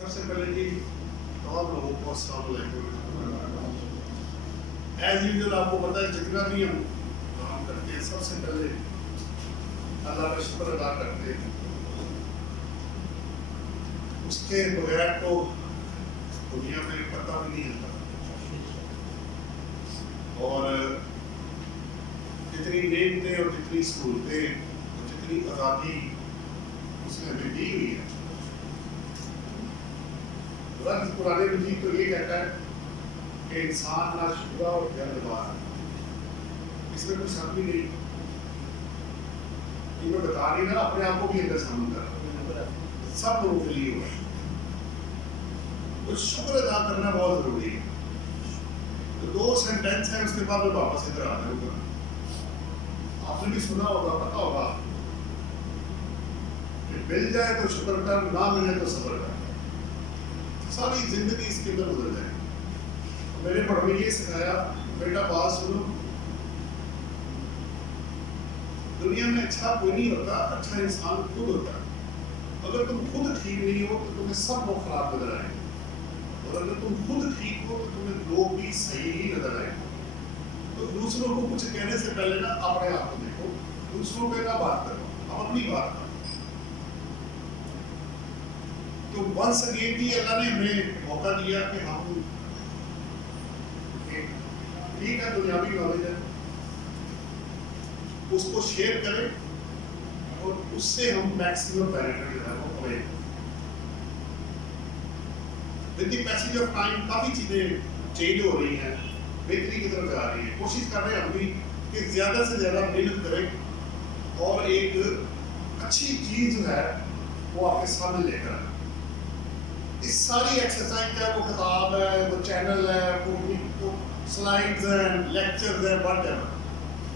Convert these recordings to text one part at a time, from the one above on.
सबसे पहले जी तमाम लोगों को अस्सलाम वालेकुम। एज यूजुअल आपको पता है जितना भी हम काम करते हैं सबसे पहले अल्लाह का शुक्र अदा करते हैं। उसके बगैर तो दुनिया में पता भी नहीं हिलता। और जितनी नेमतें और जितनी सहूलतें और जितनी आज़ादी उसने हमें दी हुई है, रब्ब कुरान मजीद तो ये कहता है कि इंसान ना शुक्र और जल्दबाज है, इसमें कोई शक भी नहीं। ये मैं बता रही ना, अपने आप को भी अंदर शामिल कर, सब लोगों के लिए हुआ है। तो शुक्र अदा करना बहुत जरूरी है। तो दो सेंटेंस है, उसके बाद मैं वापस इधर आ जाऊंगा। आपने भी सुना होगा, पता होगा, मिल जाए तो शुक्र कर, ना मिले तो सब्र कर। सारी जिंदगी इसके अंदर गुजर जाए। मेरे बड़ों ने ये सिखाया, बेटा बात सुनो, दुनिया में अच्छा कोई नहीं होता, अच्छा इंसान खुद होता है। अगर तुम खुद ठीक नहीं हो तो तुम्हें सब लोग खराब नजर आएंगे, और अगर तुम खुद ठीक हो तो तुम्हें लोग भी सही ही नजर आएंगे। तो दूसरों को कुछ कहने से पहले ना अपने आप को देखो, दूसरों पे ना बात करो, आप अपनी बात करो। तो वंस अगेन भी अल्लाह ने हमें मौका दिया कि हम ठीक है दुनियावी नॉलेज है उसको शेयर करें और उससे हम मैक्सिमम बेनिफिट जो है वो हमें with the passage of time काफ़ी चीज़ें चेंज हो रही हैं, बेहतरी की तरफ जा रही है। कोशिश कर रहे हैं हम भी कि ज़्यादा से ज़्यादा मेहनत करें और एक अच्छी चीज़ जो है वो आपके सामने लेकर आए। इस सारी एक्सरसाइज है, वो किताब है, वो चैनल है, वो स्लाइड्स हैं, लेक्चर्स हैं, व्हाटएवर,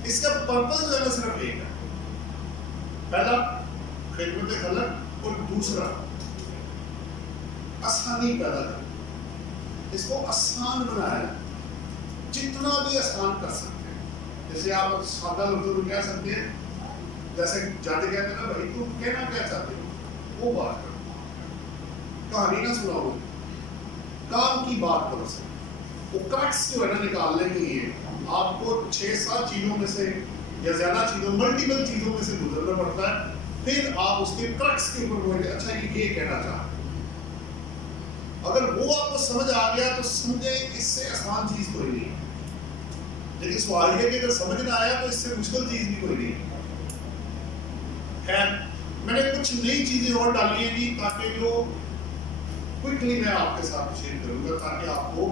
इसका पर्पस जो है ना सिर्फ एक है। पहला खिदमत खलक और दूसरा आसानी पैदा करना। इसको आसान बनाया, जितना भी आसान कर सकते हैं। जैसे आप सादा लफ्ज़ों में कह सकते हैं, जैसे जाते कहते हैं ना, भाई तुम कहना क्या चाहते हो, वो बात करो, कहानी ना सुनाओ, काम की बात करो। सर वो क्रक्स जो है ना निकालने के लिए आपको 6-7 चीज़ों में से या ज़्यादा चीज़ों, मल्टीपल चीज़ों में से गुजरना पड़ता है, फिर आप उसके क्रक्स के ऊपर बोलेंगे अच्छा ये कहना चाहते। अगर वो आपको समझ आ गया तो समझे, इससे आसान चीज़ कोई नहीं है। लेकिन सवाल ये कि अगर समझ ना आया तो इससे मुश्किल चीज़ भी कोई नहीं है। खैर, मैंने कुछ नई चीज़ें और डाली हैं जी, ताकि जो क्विकली मैं आपके साथ शेयर करूंगा, ताकि आपको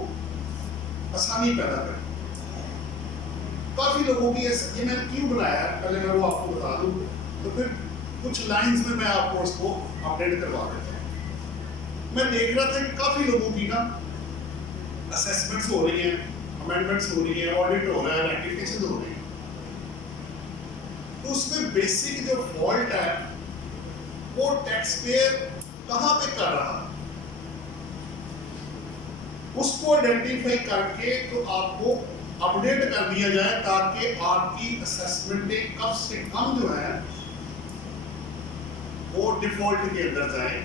आसानी पैदा करें। काफ़ी लोगों की ये मैंने क्यों बनाया है, पहले मैं वो आपको बता दूं, तो फिर कुछ लाइंस में मैं आपको उसको अपडेट करवा देता हूँ। मैं देख रहा था कि काफ़ी लोगों की ना असेसमेंट्स हो रही हैं, अमेंडमेंट्स हो रही हैं, ऑडिट हो रहा है, रेक्टिफिकेशन हो रही है। तो उसमें बेसिक जो फॉल्ट है वो टैक्स पेयर कहाँ पे कर रहा है, उसको आइडेंटिफाई करके तो आपको अपडेट कर दिया जाए, ताकि आपकी असेसमेंटें कम से कम जो है वो डिफॉल्ट के अंदर जाए,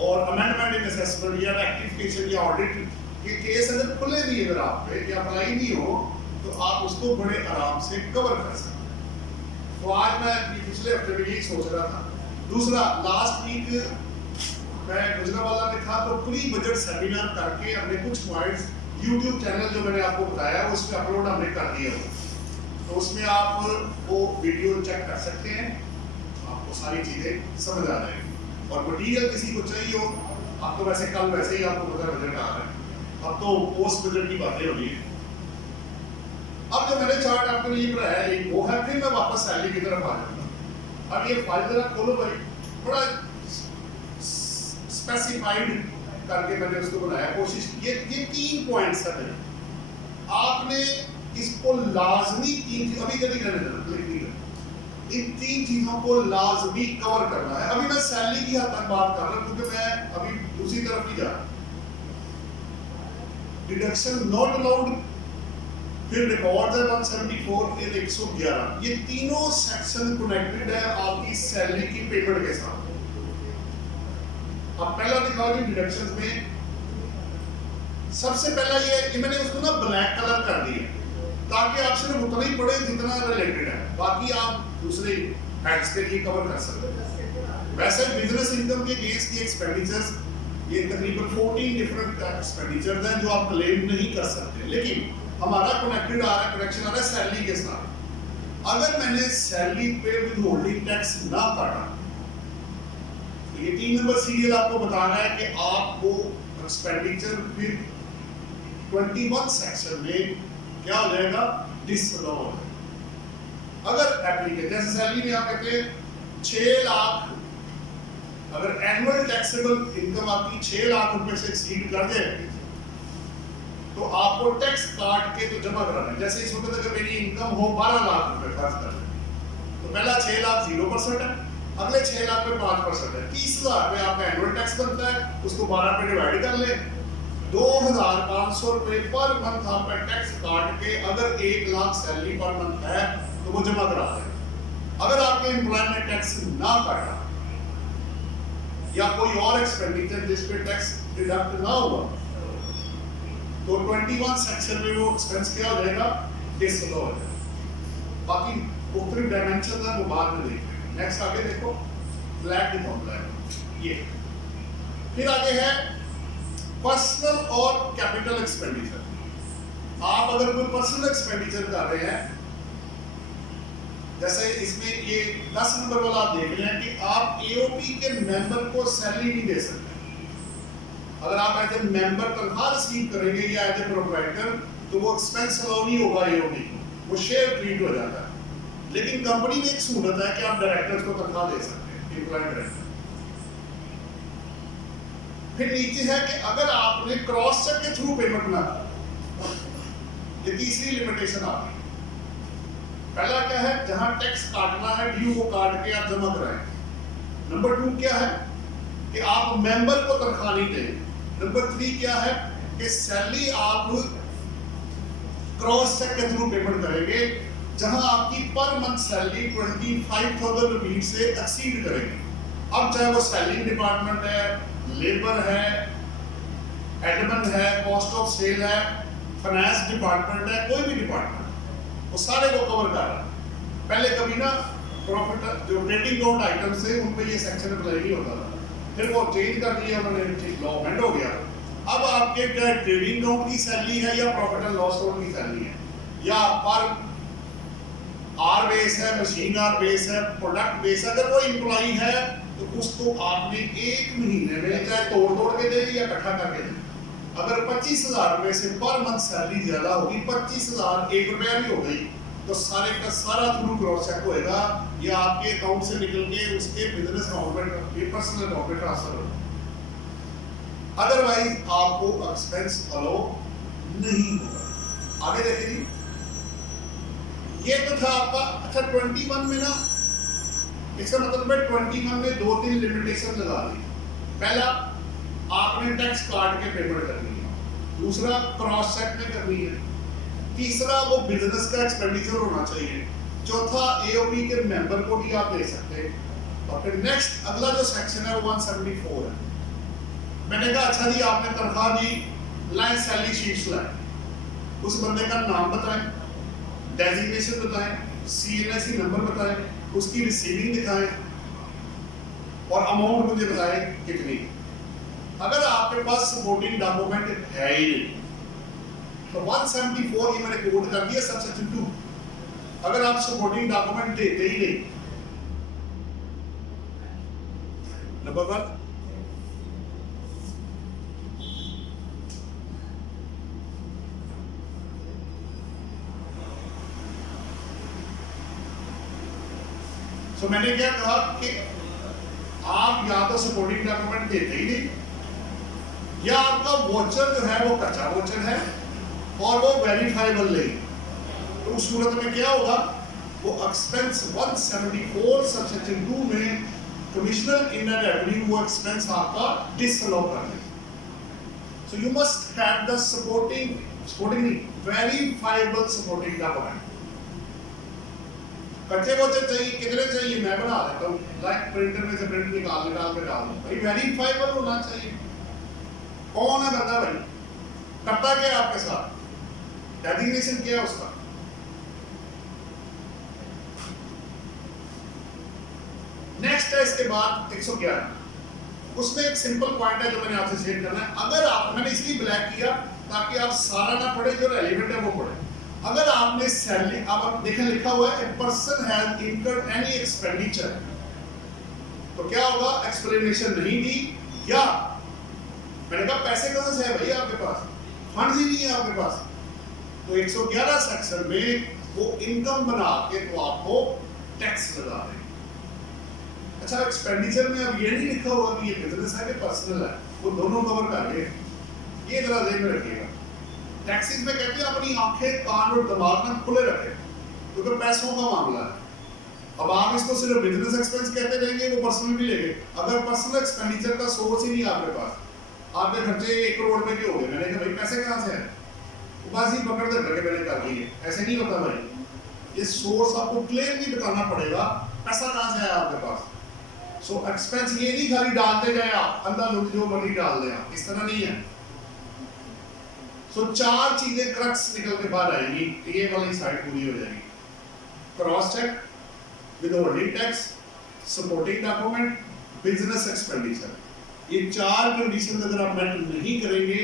और अमेंडमेंट इन असेसमेंट या रेक्टिफिकेशन या ऑडिट के केस अगर खुले भी अगर आप पे या अप्लाई नहीं हो तो आप उसको बड़े आराम से कवर कर सकते हैं। तो आज मैं पिछले हफ्ते में यही सोच रहा था। दूसरा, लास्ट वीक मैं गुजरावाला में था, तो प्री बजट सेमिनार करके अपने कुछ पॉइंट्स यूट्यूब चैनल जो मैंने आपको बताया उस पर अपलोड हमने कर दिया हो, तो उसमें आप वो वीडियो चेक कर सकते हैं, आपको सारी चीज़ें समझ आ जाएगी। और मटीरियल किसी को चाहिए हो, आप तो वैसे कल वैसे ही आपको पता बजट आ रहा है, अब तो पोस्ट बजट की बातें हो रही है। अब जो मैंने चार्ट आपके लिए बनाया है एक वो है, फिर मैं वापस सैलरी की तरफ आ जाऊँगा। अब ये फाइल जरा खोलो भाई, बड़ा स्पेसिफाइड करके मैंने उसको बनाया, कोशिश की। ये 3 पॉइंट्स हैं, आपने इसको लाजमी 3 अभी कभी इन 3 चीजों को लाजमी कवर करना है। अभी मैं सैलरी की हद तक बात कर रहा हूं, क्योंकि मैं अभी दूसरी तरफ नहीं जा रहा। डिडक्शन नॉट अलाउड, फिर रिकॉर्ड्स है 174, फिर 111, ये तीनों सेक्शन कनेक्टेड है आपकी सैलरी की पेमेंट के साथ। अब पहला दिखाओ जी डिडक्शंस में सबसे पहला ये मैंने उसको ना ब्लैक कलर कर दिया ताकि आप सिर्फ उतना ही पढ़े जितना रिलेटेड है, बाकी आप दूसरे हैड्स के लिए कवर कर सकते हैं। वैसे बिजनेस इनकम के अगेंस्ट की एक्सपेंडिचर्स ये तकरीबन 14 डिफरेंट एक्सपेंडिचर्स हैं जो आप क्लेम नहीं कर सकते, लेकिन हमारा कनेक्टेड आ रहा है, कनेक्शन आ रहा है सैलरी के साथ। अगर मैंने सैलरी पे विदहोल्डिंग टैक्स ना काटा, ये 3 नंबर सीरियल आपको बता रहा है कि आपको एक्सपेंडिचर फिर 21 सेक्शन में क्या हो जाएगा, डिसअलाउड। अगर एप्लीकेशन जैसे सैलरी में आप कहते हैं 6 लाख, अगर एनुअल टैक्सेबल इनकम आपकी 6 लाख रुपए से एक्सीड कर जाए तो आपको टैक्स काट के तो जमा कराना है। जैसे इस वक्त अगर मेरी इनकम हो 12 लाख रुपए फर्ज कर लें तो पहला 6 लाख 0% है, अगले 6 लाख पे 5% है, 30,000 रुपए आपका एनुअल टैक्स बनता है, उसको 12 पे डिवाइड कर ले, 2,500 रुपए पर मंथ आपका टैक्स काट के अगर 1 लाख सैलरी पर मंथ है तो वो जमा करा देगा। अगर आपके एम्प्लॉय ने टैक्स ना काटा या कोई और एक्सपेंडिचर जिस पे टैक्स डिडक्ट ना हुआ तो 21 सेक्शन में वो एक्सपेंस क्या हो जाएगा, डिसअलाउ हो जाएगा। बाकी मुख्तलिफ डायमेंशन है वो बाद में देखेंगे। नेक्स्ट आगे देखो, ब्लैक दिखाओ, ब्लैक ये। फिर आगे है पर्सनल और कैपिटल एक्सपेंडिचर। आप अगर कोई पर्सनल एक्सपेंडिचर कर रहे हैं, जैसे इसमें ये 10 नंबर वाला आप देख रहे हैं कि आप एओपी के मेंबर को सैलरी नहीं दे सकते। अगर आप एज ए मेंबर तनख्वाह रिसीव करेंगे या एज ए प्रोप्राइटर तो वो एक्सपेंस अलाउ नहीं होगा एओपी को, वो शेयर ट्रीट हो जाता है। लेकिन कंपनी में एक सहूलत है कि आप डायरेक्टर्स को तनख्वाह दे सकते हैं, एम्प्लॉय डायरेक्टर। फिर नीचे है कि अगर आपने क्रॉस चेक के थ्रू पेमेंट ना की, ये तीसरी लिमिटेशन आ गई। पहला क्या है, जहां टैक्स काटना है ड्यू वो काट के आप जमा कराएं। नंबर 2 क्या है कि आप मेंबर को तनख्वाह नहीं दें। नंबर 3 क्या है कि सैलरी आप क्रॉस चेक के थ्रू पेमेंट करेंगे जहां आपकी पर मंथ सैलरी 25,000 रुपीज से एक्सीड करेगी। अब चाहे वो सेलिंग डिपार्टमेंट है, लेबर है, एडमिन है, कॉस्ट ऑफ सेल है, फाइनेंस डिपार्टमेंट है, कोई भी डिपार्टमेंट, वो सारे को कवर कर रहा है। पहले कभी ना प्रॉफिट जो ट्रेडिंग अकाउंट आइटम्स थे उन पे ये सेक्शन अप्लाई नहीं होता था, फिर वो चेंज कर दिया उन्होंने, लॉ अमेंड हो गया। अब आपके क्या ट्रेडिंग अकाउंट की सैलरी है या प्रॉफिट एंड लॉस अकाउंट की सैलरी है, या पर आर बेस है, मशीन आर बेस है, प्रोडक्ट बेस, अगर कोई एम्प्लॉई है तो उसको आपने 1 महीने में चाहे तोड़ के दे या इकट्ठा करके दे। अगर 25,000 रुपए से पर मंथ सैलरी ज्यादा होगी, 25,000 1 रुपया भी हो गई तो सारे का सारा थ्रू क्रॉस चेक होएगा, ये आपके अकाउंट से निकल के उसके बिजनेस अकाउंट में, पर्सनल अकाउंट में ट्रांसफर होगा। अदरवाइज आपको एक्सपेंस अलाउ नहीं होगा। आगे देखिए जी, ये तो था आपका। अच्छा 21 में ना, इसका मतलब है 21 में 2-3 लिमिटेशन लगा दी। पहला, आपने टैक्स काट के पेमेंट करनी है, दूसरा क्रॉस चेक में करनी है, तीसरा वो बिजनेस का एक्सपेंडिचर होना चाहिए, चौथा एओपी के मेंबर को भी आप दे सकते हैं। और फिर नेक्स्ट अगला जो सेक्शन है वो 174 है। मैंने कहा अच्छा जी आपने तनख्वाह दी, लाइन सैलरी शीट्स लाए, उस बंदे का नाम बताएं, डेजिग्नेशन बताएं, सीएनएससी नंबर बताएं, उसकी रिसीविंग दिखाएं और अमाउंट मुझे बताएं कितनी। अगर आपके पास सपोर्टिंग डॉक्यूमेंट है ही नहीं तो 174 ये मैंने कोड कर दिया सबसेक्शन 2। अगर आप सपोर्टिंग डॉक्यूमेंट देते ही नहीं, नंबर 1 तो मैंने क्या कहा कि आप या तो सपोर्टिंग डॉक्यूमेंट देते ही नहीं, या आपका वोचर जो है वो कच्चा वोचर है और वो वेरीफाइबल नहीं, तो उस सूरत में क्या होगा, वो एक्सपेंस 174 सबसेक्शन 2 में कमिश्नर इनर रेवेन्यू वो एक्सपेंस आपका डिसअलाउ कर देगा। So you must have the supporting verifiable supporting document. कच्चे वच्चे चाहिए, कितने चाहिए मैं बना देता हूँ, लाइक प्रिंटर में से प्रिंट निकाल निकाल के डाल दूँ। भाई वेरीफाइबल होना चाहिए, कौन है बंदा भाई, करता क्या है आपके साथ, डेजिग्नेशन क्या है उसका। नेक्स्ट है इसके बाद 111, उसमें एक सिंपल पॉइंट है जो मैंने आपसे शेयर करना है। अगर आप, मैंने इसलिए ब्लैक किया ताकि आप सारा ना पढ़े, जो रेलिवेंट है वो पढ़े। अगर आपने सैलरी, अब आप देखें लिखा हुआ है a person has incurred any expenditure, तो क्या होगा, एक्सप्लेनेशन नहीं दी, या मैंने कहा पैसे कहां से है भाई आपके पास, फंड ही नहीं है आपके पास, तो 111 सेक्शन में वो इनकम बना के तो आपको टैक्स लगा देंगे। अच्छा, एक्सपेंडिचर में अब ये नहीं लिखा हुआ कि ये बिजनेस है कि पर्सनल है, वो दोनों कवर कर रहे हैं, ये जरा ध्यान में रखिएगा। टैक्सेस में कहते हैं अपनी आंखें कान और दिमाग ना खुले रखें, क्योंकि पैसों का मामला है। अब आप इसको सिर्फ बिजनेस एक्सपेंस कहते रहेंगे, वो पर्सनल भी लेंगे। अगर पर्सनल एक्सपेंडिचर का सोर्स ही नहीं आपके पास, आपके खर्चे 1 करोड़ रुपए के हो गए, मैंने कहा भाई पैसे कहाँ से हैं, बस ही पकड़ दे करके मैंने कर दिए, ऐसे नहीं होता भाई। ये सोर्स आपको क्लियरली बताना पड़ेगा, पैसा कहाँ से है आपके पास। सो एक्सपेंस ये नहीं खाली डालते जाए आप, अंदर जो मर्जी डाल दें आप, इस तरह नहीं है। सो 4 चीजें क्रक्स निकल के बाहर आएंगी, ये वाली साइड पूरी हो जाएगी। Cross check, withholding tax, supporting document, business expenditure, ये 4 कंडीशन अगर आप मेट नहीं करेंगे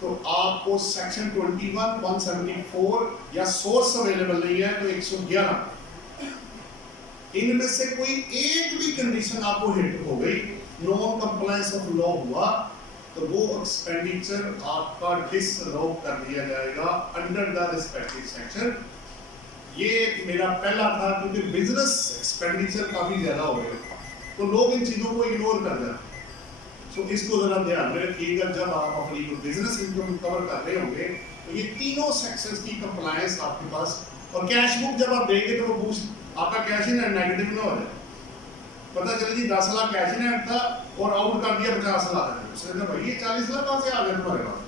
तो आपको सेक्शन 21, 174 या सोर्स अवेलेबल नहीं है तो 111, इनमें से कोई एक भी कंडीशन आपको हिट हो गई, नॉन कंप्लायंस ऑफ लॉ हुआ, तो वो एक्सपेंडिचर आपका डिसअलाउ कर दिया जाएगा अंडर द रिस्पेक्टिव सेक्शन। ये मेरा पहला था, क्योंकि बिजनेस एक्सपेंडिचर काफी ज्यादा हो गए तो लोग इन चीजों को इग्नोर कर रहे हैं। सो इसको जरा ध्यान में रखिएगा जब आप अपनी बिजनेस इनकम कवर कर रहे होंगे, तो ये तीनों सेक्शंस की कंप्लायंस आपके पास। और कैश बुक जब आप देंगे तो वो पूछ आपका कैश इन नेगेटिव ना हो जाए, पता चले जी 10 लाख कैश इन था और आउट कर दिया 50 लाख, उसने कहा भाई ये 40 लाख कहाँ से आ गए तुम्हारे पास,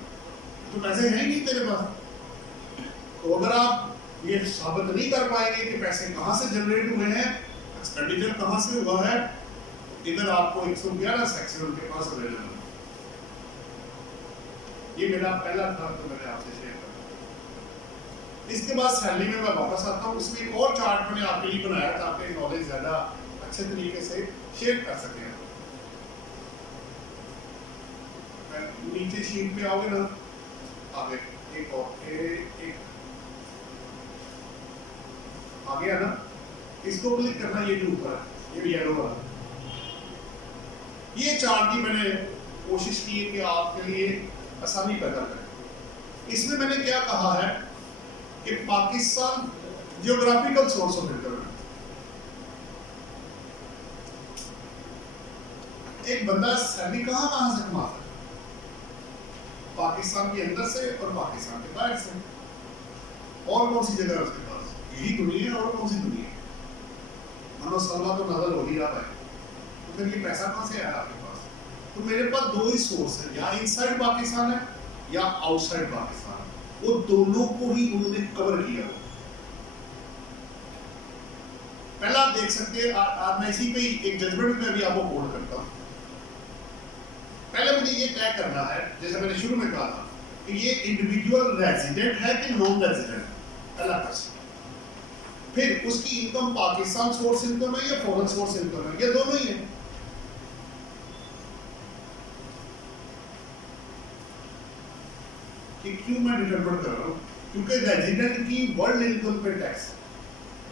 तो पैसे हैं नहीं तेरे पास। तो अगर आप ये साबित नहीं कर पाएंगे कि पैसे कहाँ से जनरेट हुए हैं, एक्सपेंडिचर कहाँ से हुआ है, इधर आपको 111 सेक्शन उनके पास अवेलेबल है। ये मेरा पहला था तो मैंने आपसे शेयर किया। इसके बाद सैलरी में मैं वापस आता हूँ, उसमें एक और चार्ट मैंने आपके लिए बनाया था, आपके नॉलेज ज्यादा अच्छे तरीके से शेयर कर सकें। नीचे शीट पे आओगे ना, आगे एक और एक आ गया ना, इसको क्लिक करना, ये जो ऊपर है ये येलो वाला, ये चार्ट की मैंने कोशिश की है कि आपके लिए आसानी पैदा करें। इसमें मैंने क्या कहा है कि Pakistan geographical source of income, एक बंदा सैलरी कहां से कमाता है, पाकिस्तान के अंदर से और पाकिस्तान के बाहर से। और कौन सी जगह है उसके पास, यही दुनिया है, और कौन सी दुनिया है। मनो सलमा तो नजर हो ही रहा है, तो फिर ये पैसा कहां से आया आपके पास। तो मेरे पास 2 ही सोर्स है, या इनसाइड पाकिस्तान है या आउटसाइड पाकिस्तान है, वो दोनों को ही उन्होंने कवर किया। पहला आप देख सकते हैं, आज मैं इसी पे एक जजमेंट में भी आपको कोट करता हूं। पहले मुझे ये तय करना है, जैसे मैंने शुरू में कहा था, कि ये इंडिविजुअल रेजिडेंट है कि नॉन रेजिडेंट, पहला प्रश्न। फिर उसकी इनकम पाकिस्तान सोर्स इनकम है या फॉरेन सोर्स इनकम है, ये दोनों ही है। कि क्यों मैं डिटरमाइन कर रहा हूं, क्योंकि रेजिडेंट की वर्ल्ड इनकम पे टैक्स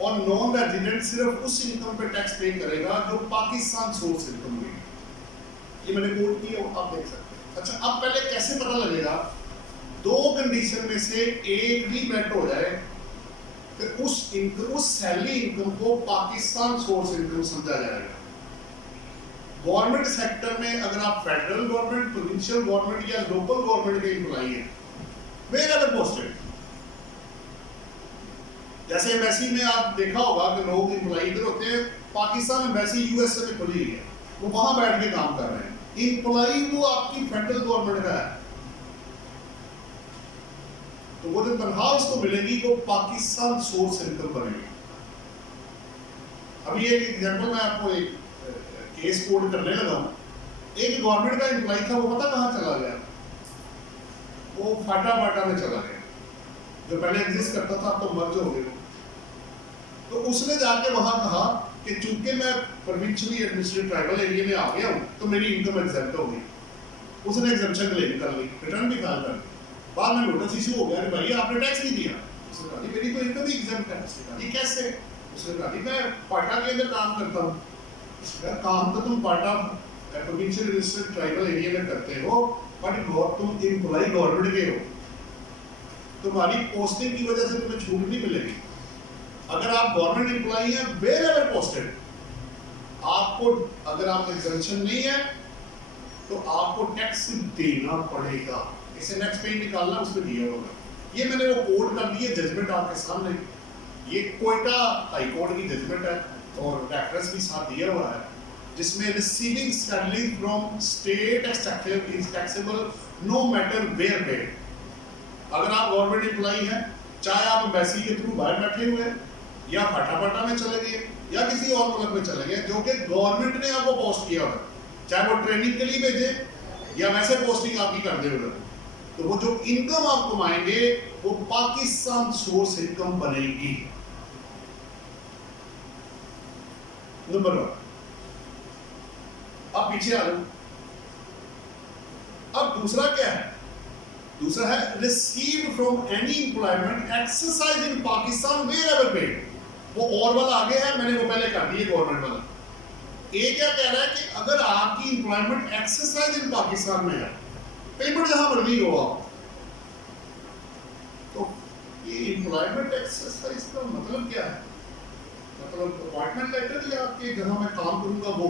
और नॉन रेजिडेंट सिर्फ उस इनकम पे टैक्स पे करेगा जो पाकिस्तान सोर्स इनकम में। ये मैंने कोट किया, आप देख सकते हैं। अच्छा, अब पहले कैसे पता लगेगा, 2 कंडीशन में से एक भी मेट हो जाए तो उस सैलरी इनकम को पाकिस्तान सोर्स इनकम समझा जाएगा। गवर्नमेंट सेक्टर में अगर आप फेडरल गवर्नमेंट, प्रोविंशियल गवर्नमेंट या लोकल गवर्नमेंट के एम्प्लॉई हैं, वेयर आर पोस्टेड, जैसे एम्बेसी में आप देखा होगा कि लोग एम्प्लॉई इधर होते हैं, पाकिस्तान एम्बेसी यूएसए में खुली है, वो वहां बैठ के काम कर रहे हैं। एम्प्लॉई वो आपकी फेडरल गवर्नमेंट का है, तो वो जो तनख्वाह उसको मिलेगी वो पाकिस्तान सोर्स इनकम बनेगी। अभी एक एग्जांपल मैं आपको एक केस कोड करने लगा हूँ। एक गवर्नमेंट का एम्प्लॉय था, वो पता कहाँ चला गया, वो फाटा में चला गया, जो पहले एग्जिस्ट करता था अब तो मर्ज हो गया। तो उसने जाके वहां कहा कि चूंकि मैं प्रोविंशियली एडमिनिस्ट्रेटेड ट्राइबल एरिया में आ गया हूँ तो मेरी इनकम एग्जेम्प्ट हो गई। उसने एग्जेम्पशन क्लेम कर ली, रिटर्न भी फाइल कर ली। बाद में नोटिस इशू हो गया कि भाई आपने टैक्स नहीं दिया। उसने कहा मेरी तो इनकम ही एग्जेम्प्ट है। उसने कहा कैसे? उसने कहा मैं पाटा के अंदर काम करता हूँ। उसने कहा काम तो तुम पाटा प्रोविंशियल एडमिनिस्ट्रेटेड ट्राइबल एरिया में करते हो, बट तुम एम्प्लॉय गवर्नमेंट के हो, तुम्हारी पोस्टिंग की वजह से तुम्हें छूट नहीं मिलेगी। अगर आप गवर्नमेंट एम्प्लॉय हैं वेयर एवर पोस्टेड, आपको अगर आप एग्जेम्पशन नहीं है तो आपको टैक्स देना पड़ेगा। इसे नेक्स्ट पेज निकालना, उसमें दिया होगा। ये मैंने वो कोड कर दिया, जजमेंट आपके सामने। ये कोयटा हाई कोर्ट की जजमेंट है और रेफरेंस भी साथ दिया हुआ है, जिसमें receiving salary from state extractive is taxable no matter where paid. अगर आप गवर्नमेंट एम्प्लॉय हैं, चाहे आप एम्बेसी के थ्रू बाहर बैठे हुए हैं या फटाफटा में चले गए या किसी और मुल्क में चले गए, जो कि गवर्नमेंट ने आपको पोस्ट किया होगा, चाहे वो ट्रेनिंग के लिए भेजे या वैसे पोस्टिंग आपकी कर दे उधर, तो वो जो इनकम आप कमाएंगे वो पाकिस्तान सोर्स इनकम बनेगी। नंबर 1। अब पीछे आ जाओ। अब दूसरा क्या है? दूसरा है received from any employment exercise in Pakistan wherever paid. वो और वाला आगे है, मैंने वो पहले कर दिया गवर्नमेंट वाला। ये क्या कह रहा है कि अगर आपकी एम्प्लॉयमेंट एक्सरसाइज इन पाकिस्तान में है, पेमेंट जहां मर्जी हो आप, तो ये एम्प्लॉयमेंट एक्सरसाइज का मतलब क्या है? मतलब अपॉइंटमेंट लेटर या आपके जहां मैं काम करूंगा वो,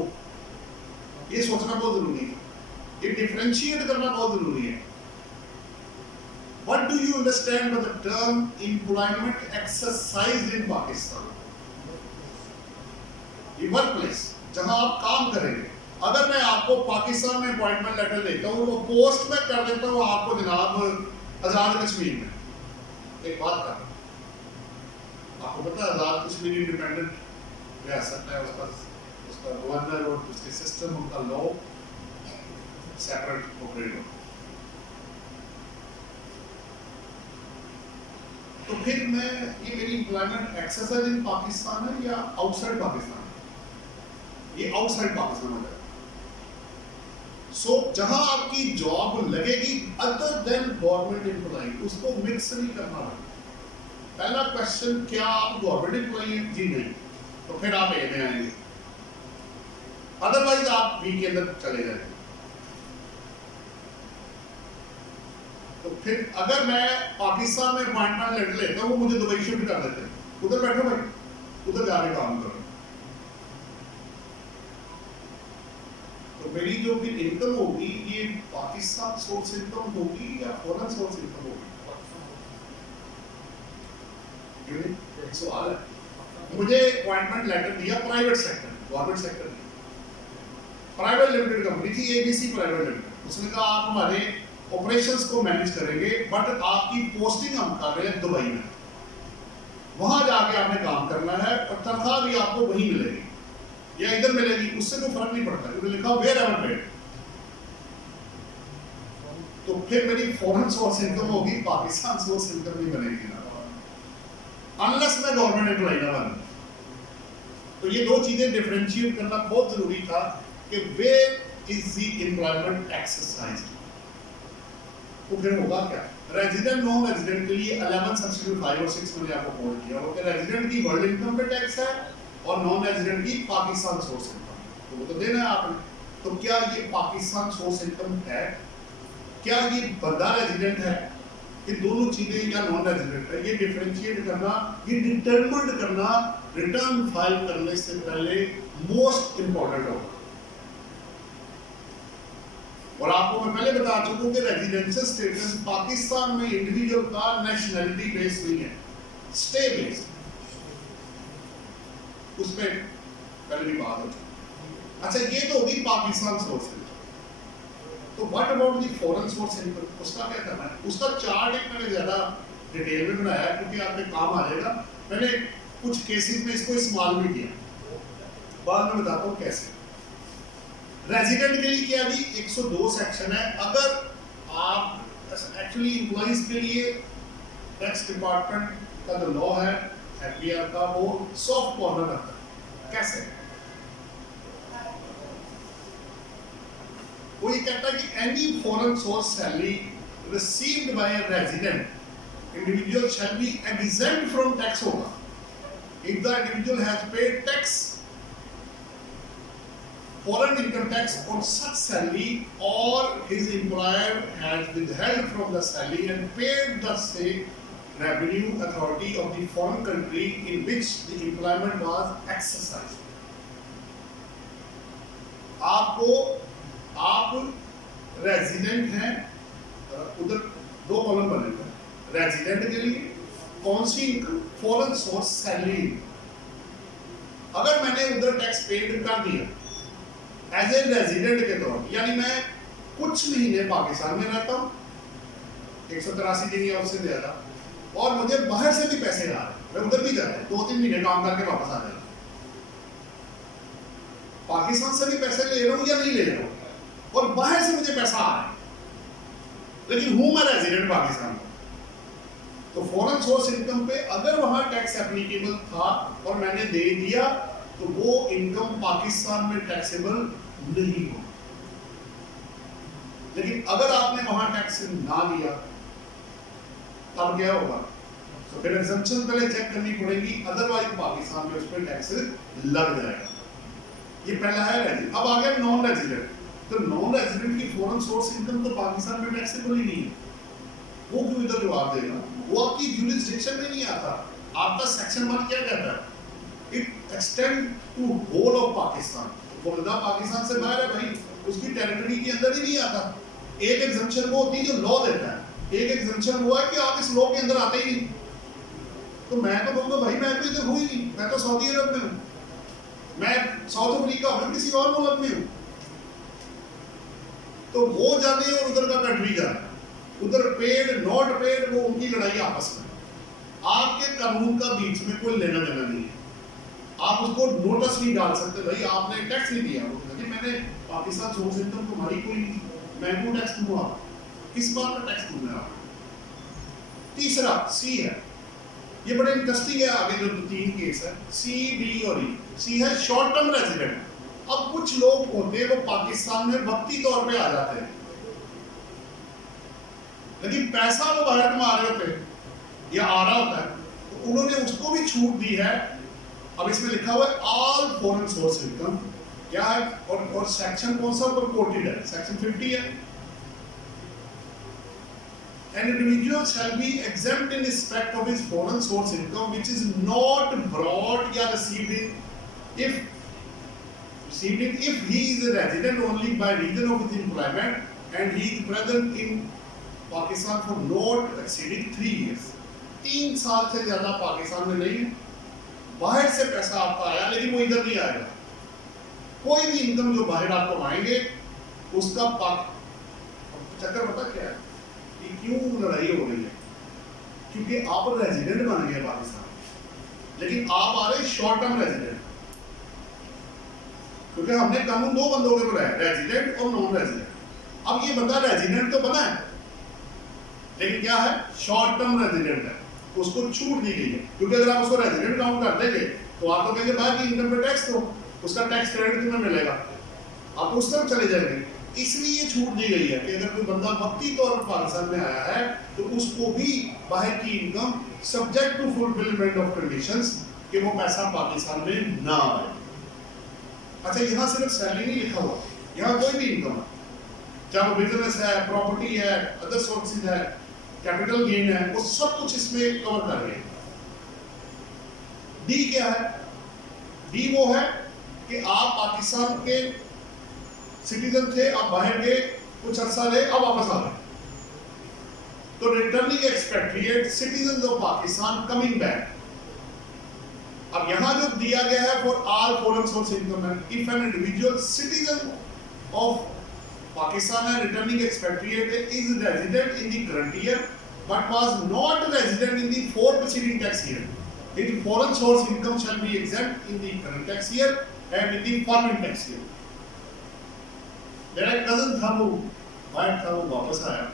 ये सोचना बहुत जरूरी है। ये डिफरेंशिएट करना बहुत जरूरी है। What do you understand by the term employment exercised in Pakistan? ये वर्कप्लेस जहां आप काम करेंगे। अगर मैं आपको पाकिस्तान में अपॉइंटमेंट लेटर देता हूँ, वो पोस्ट में कर देता हूँ आपको जनाब आजाद कश्मीर में। एक बात कर, आपको पता है आजाद कश्मीर इंडिपेंडेंट रियासत है, उसका गवर्नर और उसके सिस्टम, उनका लॉ सेपरेट ऑपरेट होता है। तो फिर मैं, ये मेरी एम्प्लॉयमेंट एक्सरसाइज इन पाकिस्तान है या आउटसाइड पाकिस्तान? ये आउटसाइड पाकिस्तान है। सो जहां आपकी जॉब लगेगी अदर देन गवर्नमेंट एम्प्लॉय, उसको मिक्स नहीं करना है। पहला क्वेश्चन, क्या आप गवर्नमेंट एम्प्लॉय हैं? जी नहीं, तो फिर आप ए में आएंगे, अदरवाइज आप बी के अंदर चले जाएंगे। तो फिर अगर मैं पाकिस्तान में अपॉइंटमेंट लेटर लेता हूँ, वो मुझे दुबई शिफ्ट कर देते हैं, उधर बैठो भाई, उधर जाके काम करो। तो मेरी जो फिर इनकम होगी, ये पाकिस्तान सोर्स इनकम होगी या फॉरेन सोर्स इनकम होगी? एक सवाल है। मुझे अपॉइंटमेंट लेटर दिया प्राइवेट सेक्टर, गवर्नमेंट सेक्टर नहीं, प्राइवेट लिमिटेड कंपनी थी, एबीसी प्राइवेट लिमिटेड। उसने कहा आप हमारे ऑपरेशंस को मैनेज करेंगे, बट आपकी पोस्टिंग हम कर रहे हैं दुबई में, वहां जाके आपने काम करना है और तनख्वाह भी आपको वहीं मिलेगी या इधर मिलेगी, उससे कोई फर्क नहीं पड़ता, क्योंकि लिखा वेयर एवर पेड। तो फिर मेरी फॉरेन सोर्स इनकम होगी, पाकिस्तान सोर्स इनकम नहीं बनेगी ना, अनलेस मैं गवर्नमेंट एम्प्लॉय ना बनूं। तो ये दो चीजें डिफरेंशिएट करना बहुत जरूरी था कि where is the employment exercise. तो फिर होगा क्या? रेजिडेंट नॉन रेजिडेंट के लिए 11 सब्सिडी 5 और 6 मैंने आपको कोड किया हो कि रेजिडेंट की वर्ल्ड इनकम पे टैक्स है और नॉन रेजिडेंट की पाकिस्तान सोर्स इनकम, तो वो तो देना है आपने। तो क्या ये पाकिस्तान सोर्स इनकम है? क्या ये बंदा रेजिडेंट है? ये दोनों चीजें या नॉन रेजिडेंट है? ये डिफरेंशिएट करना, ये डिटरमाइन करना रिटर्न फाइल करने से पहले मोस्ट इंपॉर्टेंट होगा। और आपको मैं पहले बता चुका हूं कि रेजिडेंशियल स्टेटस पाकिस्तान में इंडिविजुअल का नेशनैलिटी बेस्ड नहीं है, स्टे बेस्ड, उस पर पहले भी बात हो चुकी। अच्छा, ये तो होगी पाकिस्तान सोर्स इनकम। तो what about the foreign source income? उसका क्या करना है? उसका चार्ट एक मैंने ज्यादा डिटेल में बनाया है क्योंकि आपके काम आ जाएगा। मैंने कुछ केसेस में इसको इस्तेमाल भी किया। बाद में बताता हूँ कैसे। रेजिडेंट के लिए क्या जी 102 सेक्शन है। अगर आप एक्चुअली एम्प्लॉइज के लिए टैक्स डिपार्टमेंट का जो लॉ है एफबीआर का वो सॉफ्ट कॉर्नर रखता है। कैसे? वो ये कहता है कि any foreign source salary received by a resident individual shall be exempt from tax होगा if the individual has paid tax, foreign income tax on such salary, or his employer has withheld from the salary and paid the state revenue authority of the foreign country in which the employment was exercised. आप resident हैं, उधर दो column बनेगा। Resident के लिए कौन सी income? Foreign source salary. अगर मैंने उधर टैक्स पेड कर दिया एज ए रेजिडेंट के तौर, यानी मैं कुछ महीने पाकिस्तान में रहता हूँ, 183 दिन या उससे ज्यादा, और मुझे बाहर से भी पैसे आ रहे, मैं उधर भी जा रहा हूँ, 2-3 महीने काम करके वापस आ जाऊँ, पाकिस्तान से भी पैसे ले रहा हूँ या नहीं ले रहा हूँ, और बाहर से मुझे पैसा आ रहा है, लेकिन हूं मैं रेजिडेंट पाकिस्तान में। तो फॉरेन सोर्स इनकम पे अगर वहां टैक्स एप्लीकेबल था और मैंने दे दिया तो वो इनकम पाकिस्तान में टैक्सेबल नहीं हो। लेकिन अगर आपने वहां टैक्स ना दिया तब क्या होगा? तो फिर एग्जम्पशन पहले चेक करनी पड़ेगी, अदरवाइज पाकिस्तान में उस पर टैक्स लग जाएगा। ये पहला है रेजिडेंट। अब आ गया नॉन रेजिडेंट। तो नॉन रेजिडेंट की फॉरेन सोर्स इनकम तो पाकिस्तान में टैक्सेबल ही नहीं है, वो क्यों इधर जवाब देगा? वो आपकी ज्यूरिसडिक्शन में नहीं आता। आपका सेक्शन 1 क्या कहता है? It extend to whole of Pakistan. तो बंदा पाकिस्तान से बाहर है भाई, उसकी टेरिटरी के अंदर ही नहीं आता। एक एग्जम्पशन वो होती है जो लॉ देता है, एक एग्जम्पशन हुआ है कि आप इस लॉ के अंदर आते ही नहीं। तो मैं तो कहूँगा भाई मैं तो इधर हूँ ही नहीं, मैं तो सऊदी अरब में हूँ, मैं साउथ अफ्रीका हूँ, किसी और मुल्क में हूँ। तो वो जाने और उधर का कंट्री जाने, उधर पेड नॉट पेड, वो उनकी लड़ाई आपस में। आपके कानून का बीच में कोई लेना देना नहीं है। आप उसको नोटिस नहीं डाल सकते भाई आपने टैक्स नहीं दिया, वो कहते मैंने पाकिस्तान सोर्स इनकम तुम्हारी कोई नहीं, मैं क्यों टैक्स दूंगा? किस बात का टैक्स दूंगा आप? तीसरा सी है, ये बड़े इंटरेस्टिंग है। आगे जो 3 केस है सी, डी और ई। सी है शॉर्ट टर्म रेजिडेंट। अब कुछ लोग होते हैं वो पाकिस्तान में वक्ती तौर पे आ जाते हैं, लेकिन पैसा वो बाहर कमा रहे होते हैं या आ रहा होता है, तो उन्होंने उसको भी छूट दी है। अब इसमें लिखा हुआ है ऑल फॉरेन सोर्स इनकम क्या है, और सेक्शन कौन सा ऊपर कोटेड है? सेक्शन 50 है। An individual shall be exempt in respect of his foreign source income which is not brought या received if he is a resident only by reason of his employment and he is present in Pakistan for not exceeding 3 years। 3 साल से ज्यादा पाकिस्तान में नहीं है, बाहर से पैसा आपका आया लेकिन वो इधर नहीं आएगा। कोई भी इनकम जो बाहर आप कमाएंगे उसका चक्कर पता क्या है कि क्यों लड़ाई हो रही है? क्योंकि आप रेजिडेंट बन गए पाकिस्तान, लेकिन आप आ रहे शॉर्ट टर्म रेजिडेंट। क्योंकि हमने कानून 2 बंदों के बनाया, रेजिडेंट और नॉन रेजिडेंट। अब ये बंदा रेजिडेंट तो बना है लेकिन क्या है? शॉर्ट टर्म रेजिडेंट है, उसको छूट दी गई है। क्योंकि अगर आप उसको रेजिडेंट काउंट कर देंगे तो आप तो कहेंगे बाहर की इनकम पे टैक्स दो, उसका टैक्स क्रेडिट तुम्हें मिलेगा, आप उस तरफ चले जाएंगे। इसलिए छूट दी गई है कि अगर कोई बंदा वक्ती तौर पर पाकिस्तान में आया है तो उसको भी बाहर की income subject to fulfilment of conditions कि वो पैसा पाकिस्तान में ना आए। अच्छा, यहाँ सिर्फ सैलरी नहीं लिखा हुआ, यहाँ कोई भी इनकम है, चाहे वो बिजनेस है, प्रॉपर्टी है, अदर सोर्सेज है, कैपिटल गेन है, वो सब कुछ इसमें कवर कर रहे हैं। डी क्या है? डी वो है कि आप पाकिस्तान के सिटीजन थे, आप बाहर गए, कुछ अर्सा रहे, अब वापस आ गए, तो returning expatriate citizen of Pakistan coming back. अब यहां जो दिया गया है for all foreign source income है, if an individual citizen of Pakistan and returning expatriate is resident in the current year but was not resident in the 4 preceding tax year, its foreign source income shall be exempt in the current tax year and in the forming tax year. मेरा एक cousin था, वो white था, वो वापस आया,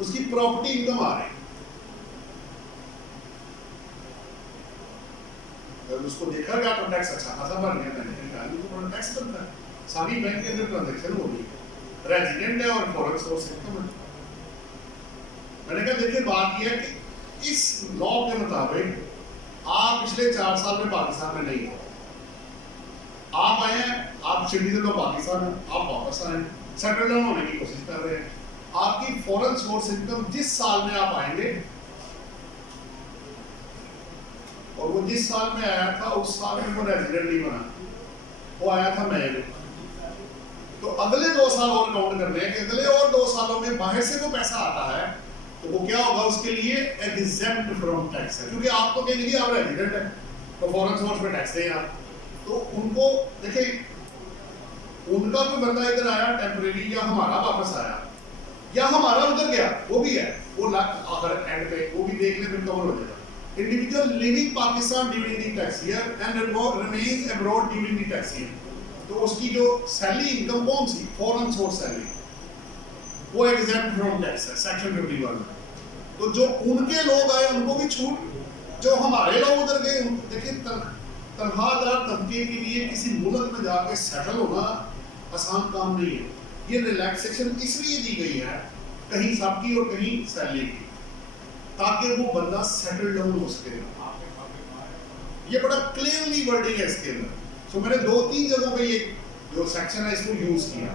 उसकी property income आ रही, जब उसको देखा गया तो टैक्स अच्छा खासा भर गया। मैंने कहा ये तो बड़ा टैक्स बनता है, सारी बैंक के अंदर ट्रांजेक्शन हो गई, रेजिडेंट है और फॉरेन सोर्स इनकम है। मैंने कहा देखिए बात यह है कि इस लॉ के मुताबिक आप पिछले 4 साल में पाकिस्तान में नहीं हो, आप आए हैं, आप सिटीजन ऑफ पाकिस्तान हैं, आप वापस आए, सेटल डाउन होने की कोशिश कर रहे हैं, आपकी फॉरेन सोर्स इनकम जिस साल में आप आएंगे, और वो जिस साल में आया था उस साल में वो रेजिडेंट नहीं बना, वो आया था मई में, तो अगले 2 साल और काउंट करने हैं कि अगले और 2 सालों में बाहर से वो पैसा आता है तो वो क्या होगा, उसके लिए एग्जेम्प्ट फ्रॉम टैक्स है, क्योंकि आप तो कहेंगे आप रेजिडेंट है तो फॉरेन सोर्स पे टैक्स दें आप। तो उनको देखिए, उनका कोई बंदा इधर आया टेम्परेरी, या हमारा वापस आया, या हमारा उधर गया, वो भी है, वो आखिर एंड पे वो भी देख ले, फिर कवर हो जाएगा। Individual living Pakistan during the tax year and remains abroad during the tax year, तो उसकी जो सैलरी इनकम कौन सी, फॉरेन सोर्स सैलरी, वो एग्जेम्प्ट फ्रॉम टैक्स है सेक्शन 51 में। तो जो उनके लोग आए उनको भी छूट, जो हमारे लोग उधर गए, देखिए तनख्वाहदार तबके के लिए किसी मुल्क में जाके सेटल होना आसान काम नहीं है। ये रिलैक्सेशन इसलिए दी गई है, कहीं सबकी और कहीं सैलरी की, ताकि वो बंदा सेटल डाउन हो सके। ये बड़ा क्लियरली वर्डिंग है इसके अंदर। तो मैंने 2-3 जगहों पे ये जो सेक्शन है इसको यूज किया।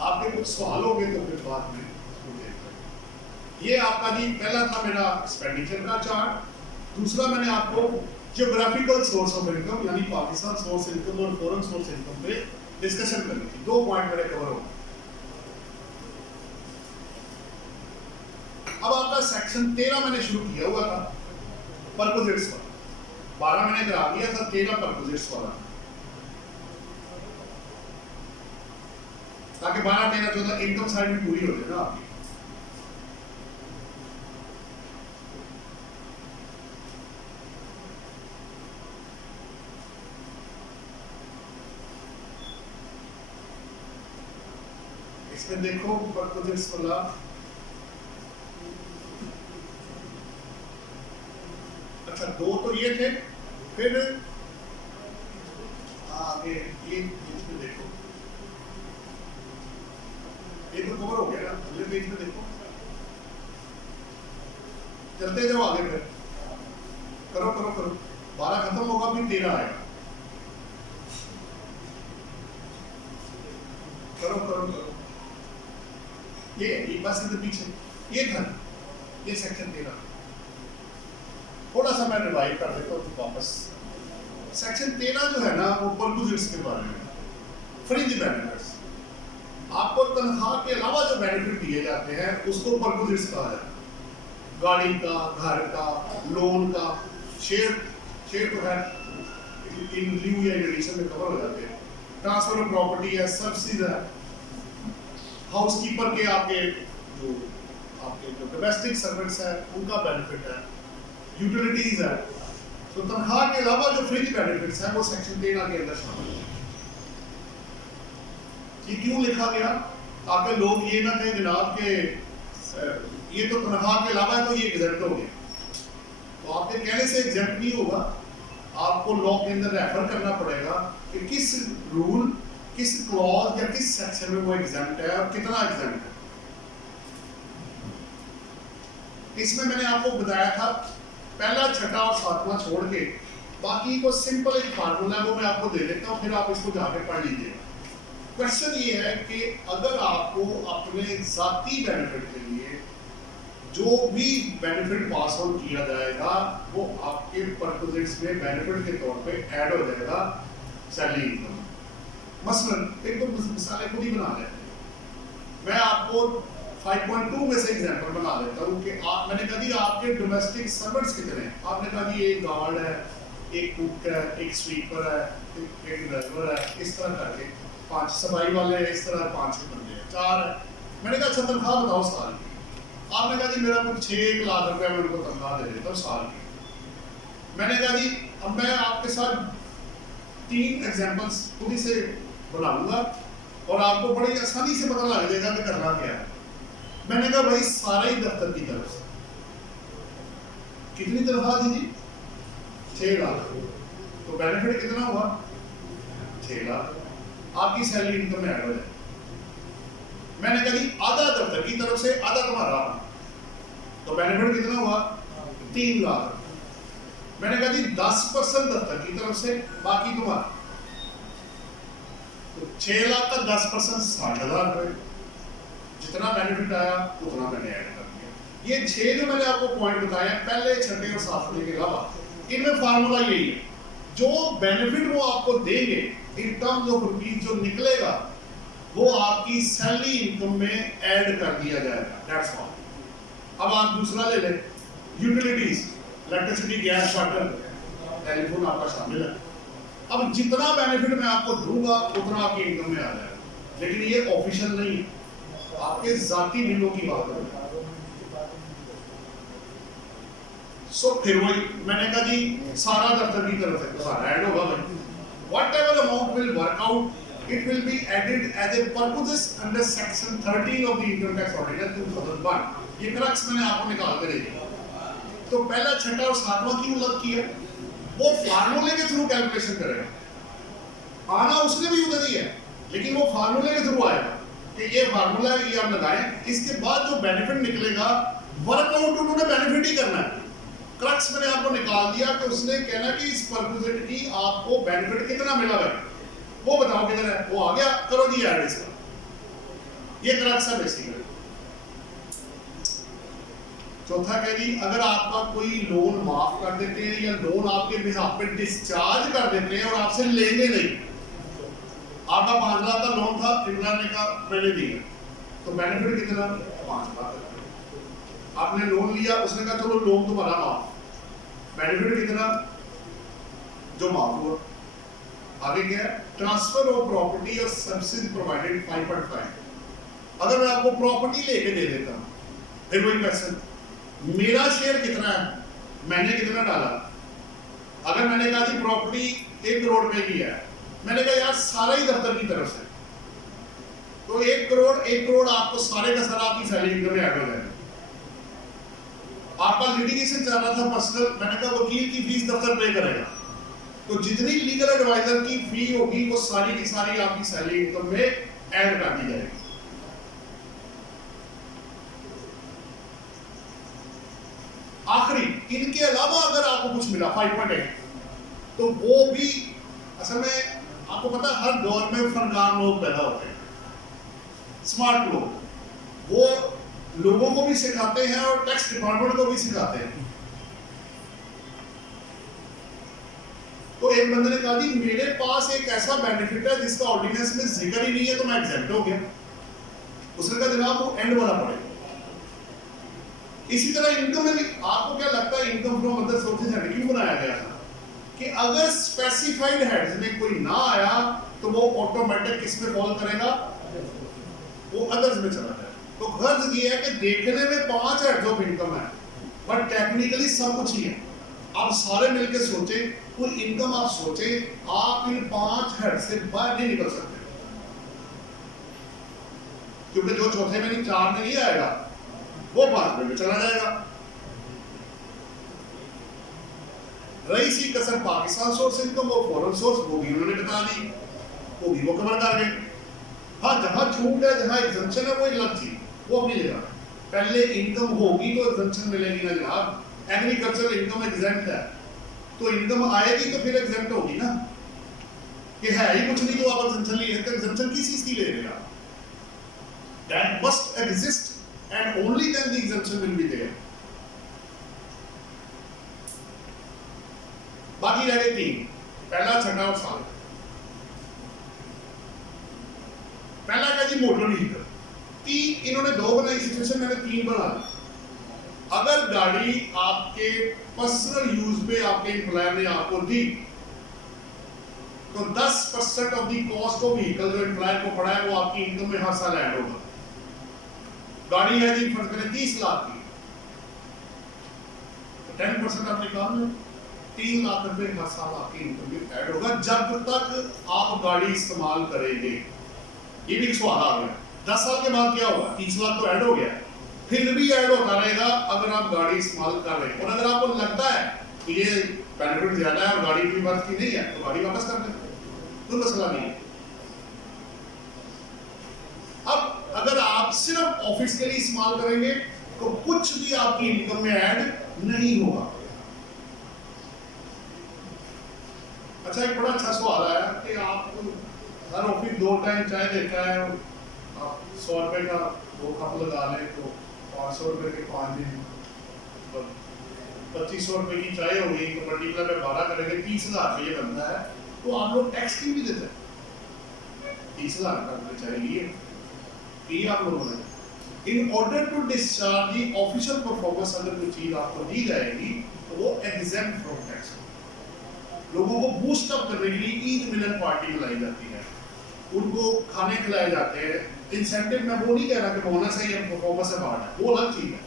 आपके कुछ सवाल हो गए तो फिर बाद में इसको देख। ये आपका जी पहला था मेरा एक्सपेंडिचर का चार्ट। दूसरा मैंने आपको ज्योग्राफिकल सोर्स ऑफ इनकम यानी पाकिस्तान सोर्स इनकम और फॉरेन सोर्स इनकम पे डिस्कशन करनी थी। 2 पॉइंट मेरे कवर हो। अब आपका सेक्शन 13 मैंने शुरू किया हुआ था परपोजिट्स वाला, 12 मैंने करा दिया था, 13 परपोजिट्स वाला, ताकि 12, 13, 14 इनकम साइड भी पूरी हो जाए ना आपकी। इसमें देखो परपोजिट्स वाला, अच्छा 2 तो ये थे, फिर आगे ये इसमें देखो, ये तो कवर हो गया ना, अगले पेज में देखो, चलते जाओ आगे, फिर करो करो करो, 12 खत्म होगा फिर 13 आएगा, करो करो करो, ये बस इधर पीछे ये था, ये सेक्शन 13। थोड़ा सा मैं रिवाइव कर देता हूँ वापस। सेक्शन 13 जो है ना वो परक्विजिट्स के बारे में, फ्रिंज बेनिफिट्स, आपको तनख्वाह के अलावा जो बेनिफिट दिए जाते हैं उसको परक्विजिट्स कहा जाता है। गाड़ी का, घर का, लोन का, शेयर तो है इन ल्यू या एडिशन में कवर हो जाते हैं, ट्रांसफर ऑफ प्रॉपर्टी है, सब्सिडी है, हाउसकीपर के आपके जो डोमेस्टिक सर्वेंट्स है उनका बेनिफिट है, यूटिलिटीज है। तो तनख्वाह के अलावा जो फ्रिंज बेनिफिट्स हैं वो सेक्शन 13 के अंदर शामिल है। ये क्यों लिखा गया? ताकि लोग ये ना कहें जनाब के ये तो तनख्वाह के अलावा है तो ये एग्जेम्प्ट हो गया। तो आपके कहने से एग्जेम्प्ट नहीं होगा, आपको लॉ के अंदर रेफर करना पड़ेगा कि किस रूल, किस क्लॉज या किस सेक्शन में वो एग्जेम्प्ट है और कितना एग्जेम्प्ट है। इसमें मैंने आपको बताया था पहला, छठा और 7वां छोड़ के बाकी को सिंपल एक फार्मूला है वो मैं आपको दे देता हूँ, फिर आप इसको जाके पढ़ लीजिए। क्वेश्चन ये है कि अगर आपको अपने जाती बेनिफिट के लिए जो भी बेनिफिट पास ऑन किया जाएगा वो आपके परक्विजिट्स में बेनिफिट के तौर पे ऐड हो जाएगा सैलरी इनकम। मसलन एक तो मिसालें खुद ही बना लेते हैं। मैं आपको 5.2 में से एग्जांपल बना लेता हूँ कि मैंने कहा जी आपके डोमेस्टिक सर्वेंट्स कितने हैं। आपने कहा जी एक गार्ड है, एक कुक है, एक स्वीपर है, एक ड्राइवर है, इस तरह करके 5 सफाई वाले हैं, इस तरह 5 बंदे हैं, 4 है। मैंने कहा अच्छा तनख्वाह बताओ साल की। आपने कहा जी मेरा कुछ 6 लाख रुपया मैं उनको तनख्वाह दे देता हूँ साल की। मैंने कहा जी अब मैं आपके साथ 3 एग्जांपल्स खुद ही से बनाऊंगा और आपको बड़ी आसानी से पता लग जाएगा कि करना क्या है। मैंने कहा भाई सारे ही दफ्तर की तरफ से कितनी तनख्वाह दी जी? 6 लाख। तो बेनिफिट कितना हुआ? 6 लाख आपकी सैलरी इनकम में ऐड हो जाए। मैंने कहा जी आधा दफ्तर की तरफ से आधा तुम्हारा, तो बेनिफिट कितना हुआ? 3 लाख। मैंने कहा जी 10% दफ्तर की तरफ से बाकी तुम्हारा, तो 6 लाख का 10% 60,000 रुपए। जितना बेनिफिट आया उतना मैंने ऐड कर दिया। ये 6 जो मैंने आपको पॉइंट बताया पहले, छठे और सातवें के अलावा, इनमें फार्मूला यही है, जो बेनिफिट वो आपको देंगे इन टर्म्स ऑफ रुपीज जो निकलेगा वो आपकी सैलरी इनकम में ऐड कर दिया जाएगा। That's all. अब आप दूसरा ले लें, utilities, electricity, gas, water, telephone आपका शामिल है। अब जितना बेनिफिट मैं आपको दूंगा उतना आपकी इनकम में आ जाएगा, लेकिन ये ऑफिशियल नहीं है, आपके जाती बिलों की बात है। फिर वही मैंने कहा जी सारा दफ्तर की तरफ से सारा ऐड होगा भाई। Whatever amount will work out, it will be added as a purposes under section 13 of the Income Tax Ordinance 2001। ये क्रक्स मैंने आपको निकाल कर दे दिया। तो पहला, छठा और सातवां क्यों अलग किया? वो फार्मूले के थ्रू कैलकुलेशन करेगा। आना उसने भी उधर ही है, लेकिन वो फार्मूले के थ्रू आएगा कि ये फार्मूला ये आप लगाएं, इसके बाद जो बेनिफिट निकलेगा वर्कआउट उन्होंने बेनिफिट ही करना है। क्रक्स मैंने आपको निकाल दिया कि उसने कहना कि इस परपोजिट की आपको बेनिफिट कितना मिला है, वो बताओ कितना है, वो आ गया, करो जी ऐड इसका। ये क्रक्स है बेसिकली। चौथा कह जी अगर आपका कोई लोन माफ कर देते हैं या लोन आपके बिहाफ पे डिस्चार्ज कर देते हैं और आपसे लेंगे नहीं, आपका 5 लाख का लोन था, इंडिया ने कहा मैंने दिया, तो बेनिफिट कितना? 5 लाख। आपने लोन लिया, उसने कहा चलो लोन तुम्हारा माफ, बेनिफिट कितना? जो माफ हुआ। आगे क्या है? ट्रांसफर ऑफ प्रॉपर्टी और सर्विसेज प्रोवाइडेड 5.5। अगर मैं आपको प्रॉपर्टी लेके दे देता हूं, फिर वही क्वेश्चन, मेरा शेयर कितना है, मैंने कितना डाला? अगर मैंने कहा जी प्रॉपर्टी 1 करोड़ रुपए की है, मैंने कहा यार सारा ही दफ्तर की तरफ से, तो 1 करोड़ आपको सारे का सारा आपकी सैलरी इनकम में ऐड हो जाएगा। आपका लिटिगेशन चल रहा था पर्सनल, मैंने कहा वकील की फीस दफ्तर पे करेगा, तो जितनी लीगल एडवाइजर की फी होगी वो सारी की सारी आपकी सैलरी इनकम में ऐड कर दी जाएगी। आखिरी, इनके अलावा अगर आपको कुछ मिला 5.8, तो वो भी असल में आपको पता है हर दौर में फनकार लोग पैदा होते हैं, स्मार्ट लोग, वो लोगों को भी सिखाते हैं और टैक्स डिपार्टमेंट को भी सिखाते हैं। तो एक बंदे ने कहा जी मेरे पास एक ऐसा बेनिफिट है जिसका ऑर्डिनेंस में जिक्र ही नहीं है, तो मैं एग्जेम्प्ट हो गया। उसने कहा जनाब वो एंड वाला पड़ेगा। इसी तरह इनकम में भी आपको क्या लगता है income from other sources head क्यों बनाया गया था? कि अगर स्पेसिफाइड हेड्स में कोई ना आया तो वो ऑटोमेटिक किस में फॉल करेगा? वो अदर्स में चला जाए। तो गर्ज ये है कि देखने में 5 हेड्स ऑफ इनकम है, बट टेक्निकली सब कुछ ही है। आप सारे मिलकर सोचें, कोई इनकम आप सोचें, आप इन 5 हेड से बाहर नहीं निकल सकते, क्योंकि जो चौथे में नहीं 4 में नहीं आएगा वो 5 में चला जाएगा। रही सी कसर पाकिस्तान सोर्स इनकम, वो फॉरेन सोर्स, वो भी उन्होंने बता दी, वो भी वो कवर कर गए। हाँ, जहां छूट है, जहां एग्जम्पशन है, वो अलग चीज, वो अपनी जगह। पहले इनकम होगी तो एग्जम्पशन मिलेगी ना जनाब। एग्रीकल्चर इनकम एग्जेम्प्ट है, तो इनकम आएगी तो फिर एग्जेम्प्ट होगी ना, कि है ही कुछ नहीं तो आप एग्जम्पशन ले सकते। एग्जम्पशन किस चीज की ले रहे हैं आप? That must exist and only then the exemption will be there. बाकी रह गए 3, पहला, छठा और 7। पहला क्या जी मोटर व्हीकल, 3 इन्होंने 2 बनाई सिचुएशन, मैंने 3 बना दी। अगर गाड़ी आपके पर्सनल यूज पे आपके एम्प्लॉयर ने आपको दी तो 10% of the cost of vehicle जो एम्प्लॉयर को पड़ा है वो आपकी इनकम में हर साल ऐड होगा। गाड़ी है जी फर्ज करें 30 लाख की, तो 10% आप निकाल लो, 3 लाख रुपए हर साल आपकी इनकम में ऐड होगा जब तक आप गाड़ी इस्तेमाल करेंगे। ये भी एक सवाल आ गया, 10 साल के बाद क्या होगा? 30 लाख तो ऐड हो गया, फिर भी ऐड होता रहेगा अगर आप गाड़ी इस्तेमाल कर रहे हैं। और अगर आपको लगता है कि ये बेनिफिट ज्यादा है और गाड़ी की बात की नहीं है तो गाड़ी वापस कर दें, कोई मसला नहीं है। अब अगर आप सिर्फ ऑफिस के लिए इस्तेमाल करेंगे तो कुछ भी आपकी इनकम में ऐड नहीं होगा। अच्छा, एक बड़ा अच्छा सवाल आया कि आप हर ऑफिस 2 टाइम चाय देता है, आप 100 रुपए का 2 कप लगा लें तो 500 रुपए के 5 दिन, 2500 रुपए की चाय हो गई तो मल्टीप्लाई में 12 करेंगे 30,000 रुपये बनता है। तो आप लोग टैक्स क्यों नहीं देते? 30,000 का चाहिए ये आप लोगों ने in order to discharge the official performance अगर कोई चीज आपको दी जाएगी तो वो एग्जेम्प्ट फ्रॉम टैक्स। लोगों को बूस्ट अप करने के लिए ईद मिलन पार्टी बुलाई जाती है, उनको खाने खिलाए जाते हैं, इंसेंटिव। मैं वो नहीं कह रहा कि बोनस है या परफॉर्मेंस है बाहर है, वो अलग चीज है,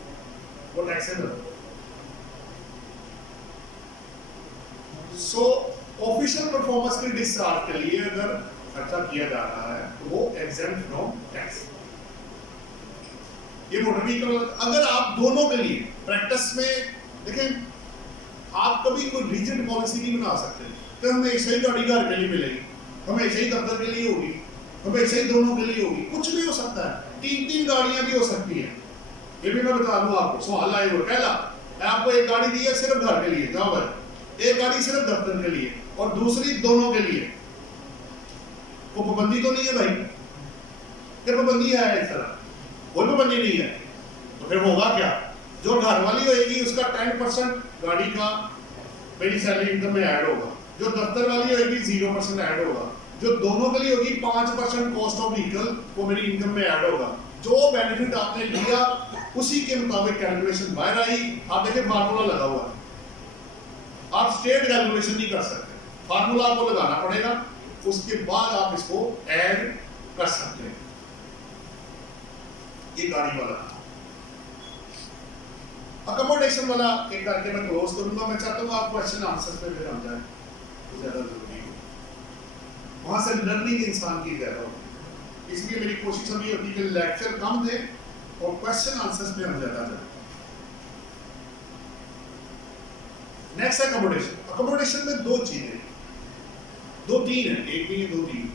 वो टैक्सेबल है। सो ऑफिशियल परफॉर्मेंस के डिस्चार्ज के लिए अगर खर्चा किया जा रहा है तो वो एग्जेम्प्ट फ्रॉम टैक्स। ये मोटर व्हीकल, अगर आप दोनों के लिए प्रैक्टिस में देखें, आप कभी कोई रिजिड पॉलिसी नहीं बना सकते कि हमें ऐसे ही गाड़ी घर के लिए मिलेगी, हमें ऐसे ही दफ्तर के लिए होगी, हमें ऐसे ही दोनों के लिए होगी। कुछ भी हो सकता है, 3 गाड़ियां भी हो सकती हैं। ये भी मैं बता दूं आपको, सवाल आए हुए। पहला, आपको एक गाड़ी दी है सिर्फ घर के लिए, जाओ भाई, एक गाड़ी सिर्फ दफ्तर के लिए और दूसरी दोनों के लिए। वो पाबंदी तो नहीं है भाई, क्या पाबंदी है इस तरह? कोई पाबंदी नहीं है। तो फिर होगा क्या? जो घर वाली होगी उसका 10% गाड़ी का मेरी सैलरी इनकम में ऐड होगा, जो दफ्तर वाली होगी 0% ऐड होगा, जो दोनों के लिए होगी 5% कॉस्ट ऑफ व्हीकल वो मेरी इनकम में ऐड होगा। जो बेनिफिट आपने लिया उसी के मुताबिक कैलकुलेशन बाहर आई। आप देखिए फार्मूला लगा हुआ है, आप स्टेट कैलकुलेशन नहीं कर सकते, फार्मूला आपको लगाना पड़ेगा, उसके बाद आप इसको ऐड कर सकते हैं। ये गाड़ी वाला अकोमोडेशन वाला एक करके मैं क्लोज करूंगा। मैं चाहता हूँ आप क्वेश्चन आंसर पे फिर हम जाए, तो ज्यादा जरूरी है, वहां से लर्निंग इंसान की ज्यादा होती है। इसलिए मेरी कोशिश अभी होती है कि लेक्चर कम दे और क्वेश्चन आंसर्स पे हम ज्यादा जाए। नेक्स्ट है अकोमोडेशन। अकोमोडेशन में 2 चीजें, 2-3 है, एक नहीं है 2-3।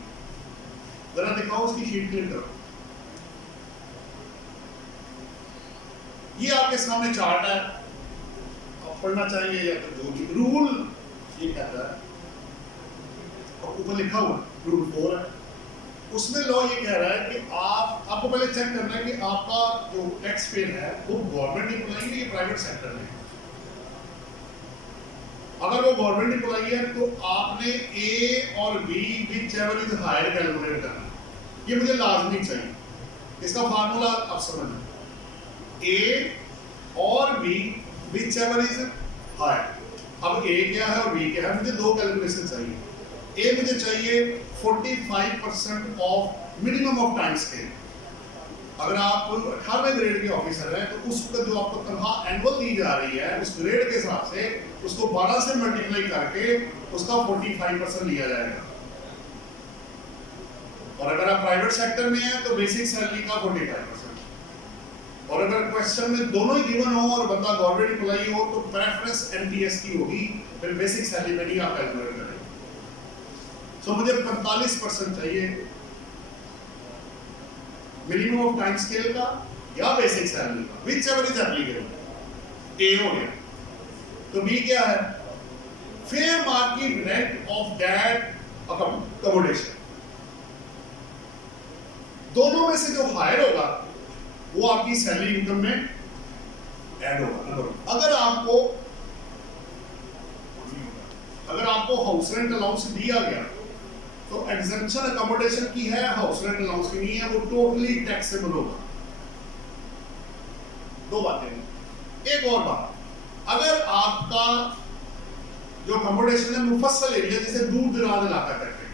जरा दिखाओ उसकी शीट क्लियर करो। ये आपके सामने चार्ट है, आप पढ़ना चाहेंगे या तो जो भी रूल ये कहता है, और ऊपर लिखा हुआ रूल 4 है, उसमें लॉ ये कह रहा है कि आपको पहले चेक करना है कि आपका जो टैक्स पेड है वो गवर्नमेंट एम्प्लॉई है या प्राइवेट सेक्टर में। अगर वो गवर्नमेंट एम्प्लॉई है तो आपने ए और B whichever is higher calculate करना, ये मुझे लाजमी चाहिए। इसका फार्मूला आप समझ, ए और बी व्हिचएवर इज हायर। अब ए क्या है और बी क्या है, मुझे 2 कैलकुलेशन चाहिए। ए मुझे चाहिए 45% of minimum of time scale. अगर आप 18वें ग्रेड के ऑफिसर हैं तो उस पर जो आपको तनख्वाह एनुअल दी जा रही है उस ग्रेड के हिसाब से उसको 12 से मल्टीप्लाई करके उसका 45% लिया जाएगा। और अगर आप प्राइवेट सेक्टर में हैं तो बेसिक सैलरी का 45%। और अगर क्वेश्चन में दोनों ही गिवन हो और बंदा गवर्नमेंट एम्प्लॉई हो तो प्रेफरेंस एनटीएस की होगी, फिर बेसिक सैलरी में नहीं आप कैलकुलेट करेंगे। सो मुझे 45% चाहिए मिनिमम ऑफ टाइम स्केल का या बेसिक सैलरी का, व्हिचएवर इज एप्लीकेबल। ए हो गया, तो बी क्या है, fair market rent of that accommodation. दोनों में से जो हायर होगा वो आपकी सैलरी इनकम में ऐड होगा। अगर आपको हाउस रेंट अलाउंस दिया गया तो एग्जेम्पशन अकोमोडेशन की है, हाउस रेंट अलाउंस की नहीं है, वो टोटली टैक्सेबल होगा। 2 बातें। एक और बात, अगर आपका जो अकोमोडेशन है मुफस्सल एरिया जैसे दूर दराज इलाका करके,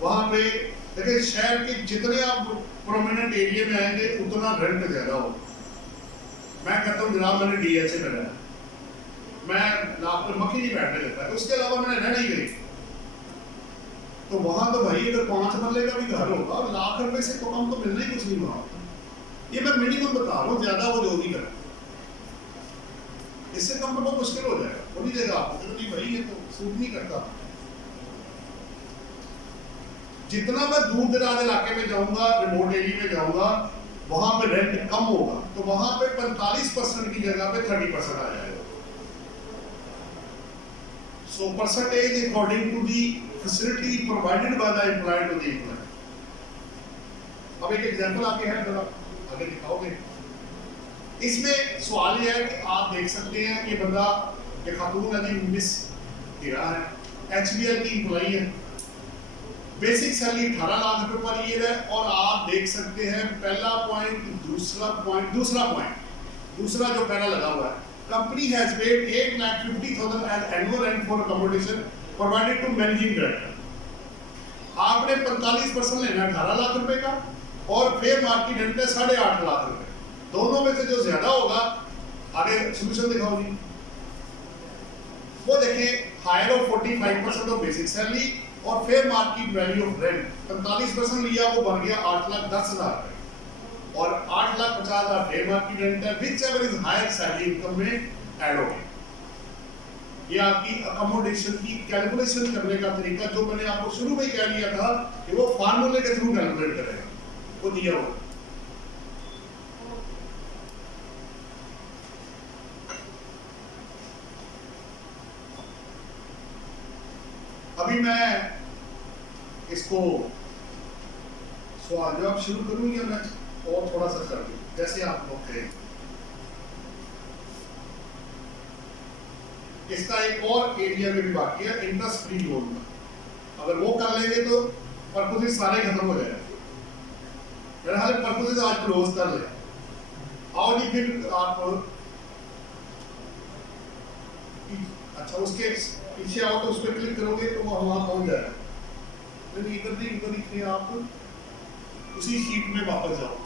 वहां पे देखिए शहर के जितने आप प्रोमिनेंट एरिया में आएंगे उतना रेंट ज्यादा होगा। मैं कहता हूँ जनाब मैंने डीएचए में रहना, मैं लाख में मक्खी नहीं बैठने देता, उसके अलावा मैंने रह नहीं गई। तो वहां तो भाई अगर 5 मरले का भी घर होगा, लाख रुपए से तो कम तो मिलना ही कुछ नहीं हुआ। ये मैं मिनिमम बता रहा हूँ, ज्यादा वो जो भी करे, इससे कम तो बहुत मुश्किल हो जाएगा। वो नहीं देगा आपको, तो नहीं भाई ये तो सूट नहीं करता। जितना मैं दूर दराज इलाके में जाऊंगा, रिमोट एरिया में जाऊंगा, वहां पे रेंट कम होगा, तो वहां पे 45% की जगह पे 30% आ जाएगा। So percentage according to the facility provided by the employer to the employer. अब एक एग्जांपल आगे है, जरा आगे दिखाओगे। इसमें सवाल ये है कि आप देख सकते हैं ये बंदा, ये खातून है जी, मिस हीरा है, HBL की एम्प्लॉई है, बेसिक सैलरी 18 लाख रुपए पर ईयर है। और आप देख सकते हैं पहला पॉइंट, दूसरा जो पहला लगा हुआ है, company has paid 8,50,000 as annual rent for accommodation provided to managing director. आपने 45% लेना 18 लाख रुपए का, और फेयर मार्केट रेंट है 8.5 लाख रुपए। दोनों में से जो ज्यादा होगा, आगे सोल्यूशन दिखाओ जी। वो देखें, higher of 45% of basic salary और fair market value of rent 45% लिया, वो बन गया 8,10,000 और 8,50,000 फेयर मार्केट रेंट है, whichever is higher salary income में ऐड हो गया। ये आपकी अकोमोडेशन की कैलकुलेशन करने का तरीका, जो मैंने आपको शुरू में कह दिया था कि वो फार्मूले के थ्रू कैलकुलेट करेगा, वो दिया हुआ। अभी मैं इसको सवाल जवाब शुरू करूं या मैं और थोड़ा सा कर दूं, जैसे आप लोग कहें। इसका एक और एरिया में भी बाकी है, इंटरेस्ट फ्री लोन का। अगर वो कर लेंगे तो पर्पसेस सारे खत्म हो जाएंगे। मेरा हाल पर्पसेस आज क्लोज कर ले। आओ जी, फिर आप अच्छा उसके पीछे आओ, तो उस पर क्लिक करोगे तो वो वहां पहुंच जाएगा। नहीं इधर नहीं, इधर ही आप उसी शीट में वापस जाओ,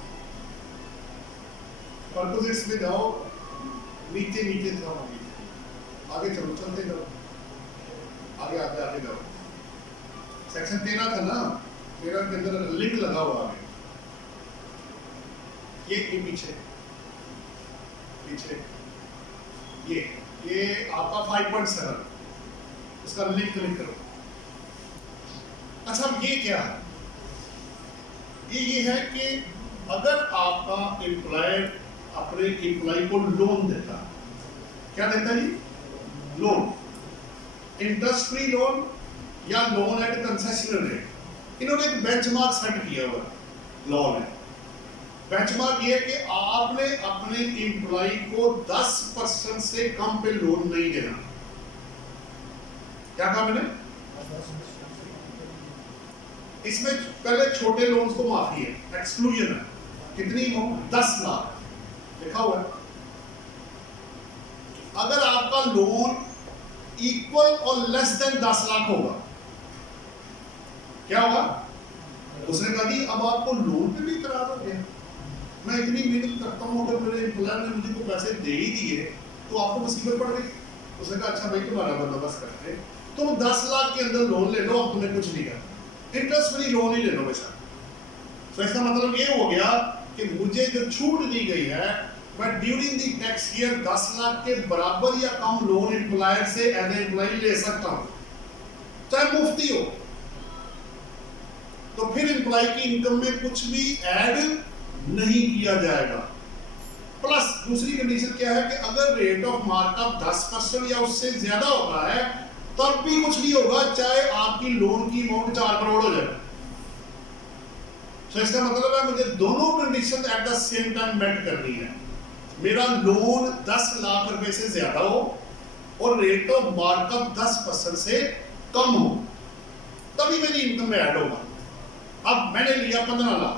पर्पसेस में जाओ, नीचे जाओ, आगे चलो, चलते जाओ, आगे जाओ। सेक्शन 13 था ना, 13 के अंदर लिंक लगा हुआ है, ये पीछे ये आपका 5.7, उसका लिंक क्लिक करो। अच्छा, ये क्या है? ये है कि अगर आपका एम्प्लॉयर अपने एम्प्लॉय को लोन देता, क्या देता जी? लोन, इंटरेस्ट फ्री लोन या लोन एट कंसेशनल रेट। इन्होंने एक बेंचमार्क सेट किया हुआ लॉ में। बेंचमार्क ये कि आपने अपने एम्प्लॉय को 10% से कम पे लोन नहीं देना। क्या कहा मैंने? इसमें पहले छोटे लोन्स को माफी है, एक्सक्लूजन है। कितनी अमाउंट? 10 लाख लिखा हुआ है। अगर आपका लोन इक्वल और लेस देन 10 लाख होगा, क्या होगा? उसने कहा कि अब आपको लोन पे भी इतराज हो गया, मैं इतनी मेहनत करता हूँ, अगर मेरे एम्प्लॉयर ने मुझे को पैसे दे ही दिए तो आपको मुसीबत पड़ गई। उसने कहा अच्छा भाई तुम्हारा बंदोबस्त करते हैं, तुम 10 लाख के अंदर लोन ले लो, अब तुम्हें कुछ नहीं करना, इंटरेस्ट फ्री लोन ही ले लो बेशक। तो इसका मतलब ये हो गया कि मुझे जो छूट दी गई है, मैं during the tax year 10 lakh के बराबर या कम लोन एम्प्लॉयर से एज ए एम्प्लॉय ले सकता हूँ, चाहे मुफ्ती हो। तो फिर एम्प्लॉय की इनकम में कुछ भी ऐड नहीं किया जाएगा। प्लस दूसरी कंडीशन क्या है कि अगर रेट ऑफ मार्कअप 10% या उससे ज्यादा होता है तब भी कुछ नहीं होगा, चाहे आपकी लोन की अमाउंट 4 करोड़ हो जाए। तो इसका मतलब है मुझे दोनों condition at the same time met करनी है। मेरा लोन 10 लाख रुपए से ज्यादा हो और रेट ऑफ मार्कअप 10% से कम हो, तभी मेरी इनकम में ऐड होगा। अब मैंने लिया 15 लाख,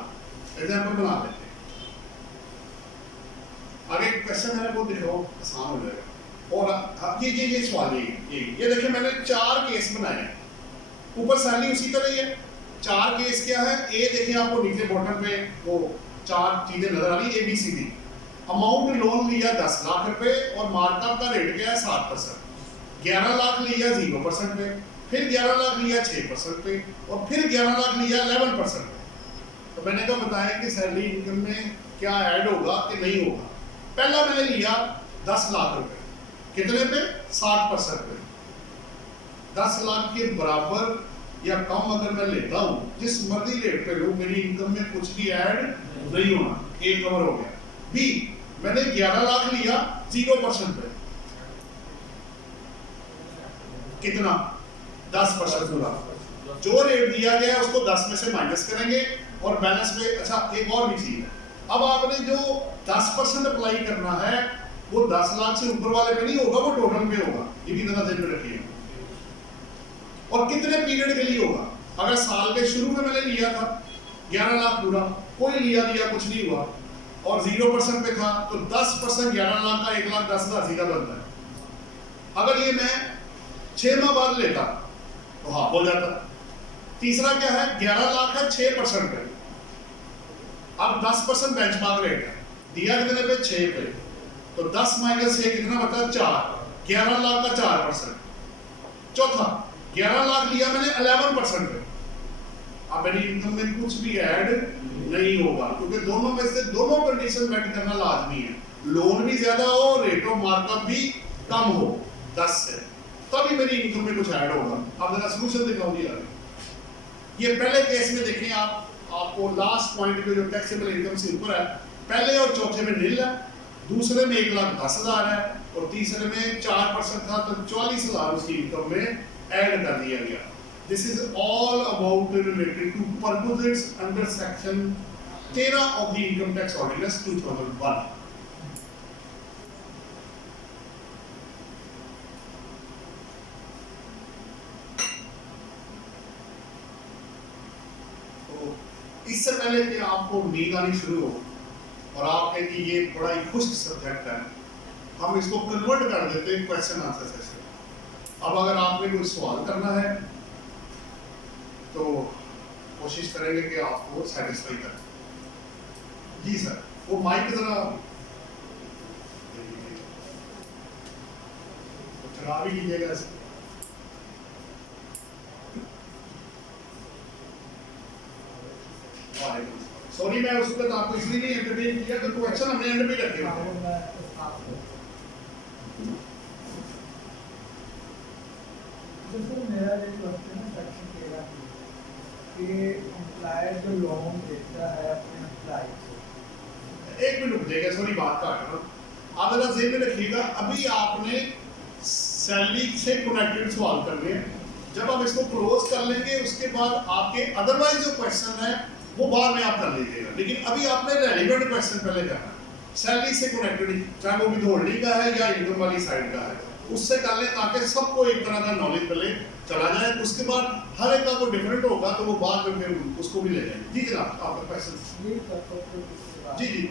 एग्जाम्पल बना लेते हैं। आगे क्वेश्चन है वो देखो, आसान हो जाएगा। और अब ये सवाल ये देखिए, मैंने 4 केस बनाए हैं। ऊपर सैलरी उसी तरह ही है। 4 केस क्या है? ए देखिए, आपको नीचे बॉटम पे वो 4 चीजें नजर आ रही है, ABCD। अमाउंट लोन लिया 10 लाख रुपए और मार्कअप का रेट क्या है 7%। 11 लाख लिया 0% पे, फिर 11 लाख लिया 6% पे, और फिर 11 लाख लिया 11% पे। तो मैंने कहा बताएं कि सैलरी इनकम में क्या ऐड होगा कि नहीं होगा। पहला मैंने लिया 10 लाख रुपए, कितने पे 60% पे। 10 लाख के बराबर या कम अगर मैं लेता हूँ, जिस मर्जी रेट पे लूँ, मेरी इनकम में कुछ भी ऐड नहीं होना। ए कवर हो गया। बी, मैंने 11 लाख लिया 0% पे, कितना 10% पूरा। जो रेट दिया गया है उसको 10 में से माइनस करेंगे और बैलेंस में। अच्छा एक और भी चीज है, अब आपने जो 10% अप्लाई करना है वो 10 लाख से ऊपर वाले पे नहीं होगा, वो टोटल पे होगा। ये भी ज़रा ध्यान में रखिए। और कितने पीरियड के लिए होगा। अगर साल के शुरू में मैंने लिया था 11 लाख पूरा, कोई लिया कुछ नहीं हुआ और 0% पे था, तो 10% 11 लाख का 1,10,000 सीधा बनता है। अगर ये मैं 6 माह बाद लेता तो हाफ हो जाता। तीसरा क्या है, 11 लाख है 6% पे, अब 10% बेंचमार्क रेट है, दिया कितने पे 6 पे, तो 10 माइनस 6 कितना बता 4, 11 लाख का 4%। चौथा 11 लाख लिया मैंने 11% पे, अब मेरी इनकम में कुछ भी ऐड नहीं होगा, क्योंकि दोनों में से दोनों कंडीशन मेट करना लाजमी है। लोन भी ज्यादा हो, रेट ऑफ मार्कअप भी कम हो 10 से, तभी मेरी इनकम में कुछ ऐड होगा। अब जरा सोल्यूशन दिखाओ जी यार। ये पहले केस में देखें आप, आपको लास्ट पॉइंट पे जो टैक्सेबल इनकम से ऊपर है, पहले और चौथे में नील है, दूसरे में 1,10,000 है और तीसरे में 4% था, तो 44,000 उसकी इनकम में ऐड कर दिया गया। This is all about related to perquisites under section 13 of the Income Tax Ordinance 2001. तो इससे पहले कि आपको नींद आनी शुरू हो और आप कहें कि ये बड़ा ही खुश्क सब्जेक्ट है, हम इसको कन्वर्ट कर देते हैं क्वेश्चन आंसर सेशन। अब अगर आपने कोई सवाल करना है तो कोशिश करेंगे कि आपको सेटिस्फाई करें। जी सर, वो माइक जरा चला भी लीजिएगा। सॉरी मैं उस पर आपको इसलिए नहीं एंटरटेन किया कि क्वेश्चन हमने एंड पे रखे हुए। मेरा जो क्वेश्चन है सेक्शन 13 कि एम्प्लॉयर जो लोन देता है अपने एम्प्लॉय से। एक मिनट रुक जाइएगा, सॉरी बात काट रहा हूं। आप जरा जेब में रखिएगा, अभी आपने सैलरी से कनेक्टेड सवाल करने हैं। जब आप इसको क्लोज कर लेंगे उसके बाद आपके अदरवाइज जो क्वेश्चन है वो बाद में आप कर लीजिएगा, लेकिन अभी आपने रेलिवेंट क्वेश्चन पहले करना है सैलरी से कनेक्टेड, चाहे वो विथहोल्डिंग का है या इनकम वाली साइड का है, उससे कर लें ताकि सबको एक तरह का नॉलेज पहले चला जाए। उसके बाद हर एक का को डिफरेंट होगा तो वो बाद में फिर उसको भी ले जाएंगे। जी जनाब आपका क्वेश्चन। जी जी,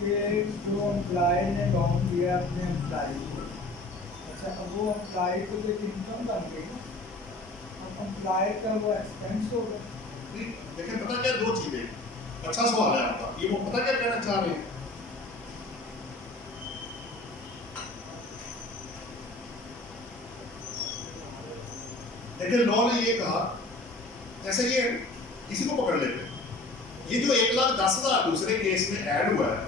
कि जो एम्प्लॉय ने लोन दिया अपने एम्प्लॉय को, अच्छा अब वो एम्प्लॉय को जो इनकम बन गई ना, अब एम्प्लॉय का वो एक्सपेंस होगा। देखिए पता क्या, दो चीजें, अच्छा सवाल है आपका, ये वो पता क्या कहना चाह रहे हैं। देखिए लॉ ने ये कहा, जैसे ये इसी को पकड़ लेते, ये जो 1,10,000 दूसरे केस में ऐड हुआ है,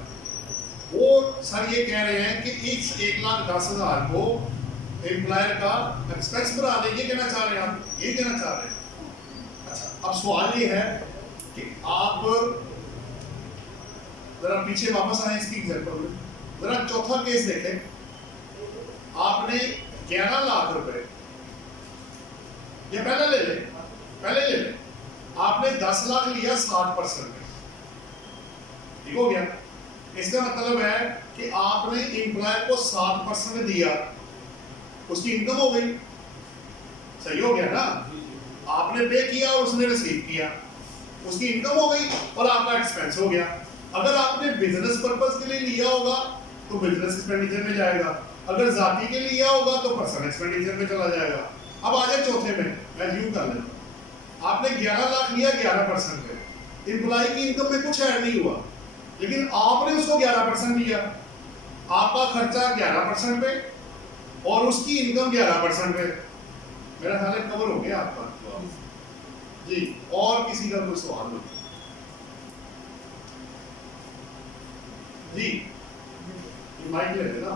वो सर ये कह रहे हैं कि इस 1,10,000 को एम्प्लॉयर का एक्सपेंस बना दें, ये कहना चाह रहे हैं आप, ये कहना चाह रहे हैं। अच्छा अब सवाल ये है कि आप जरा पीछे वापस आए इसकी एग्जांपल में, जरा चौथा केस देखें। आपने 11 लाख रुपए, ये पहले ले ले, आपने 10 लाख लिया 60%, ठीक हो गया। इसका मतलब है कि आपने एम्प्लॉयर को 60% दिया, उसकी इनकम हो गई, सही हो गया ना। आपने पे किया और उसने रिसीव किया, उसकी इनकम हो गई और आपका एक्सपेंस हो गया। अगर आपने बिजनेस पर्पस के लिए लिया होगा तो बिजनेस एक्सपेंडिचर में जाएगा, अगर जाति के लिया होगा तो पर्सनल एक्सपेंडिचर में चला जाएगा। अब आ जाए चौथे में, मैं यूं कर लेता हूं, आपने 11 लाख लिया 11% पे, एम्प्लॉय की इनकम में कुछ ऐड नहीं हुआ, लेकिन आपने उसको 11% दिया, आपका खर्चा 11% पे और उसकी इनकम 11% पे, मेरा ख्याल है कवर हो गया आपका जी। और किसी का कोई सवाल हो जी, माइक ले लेना।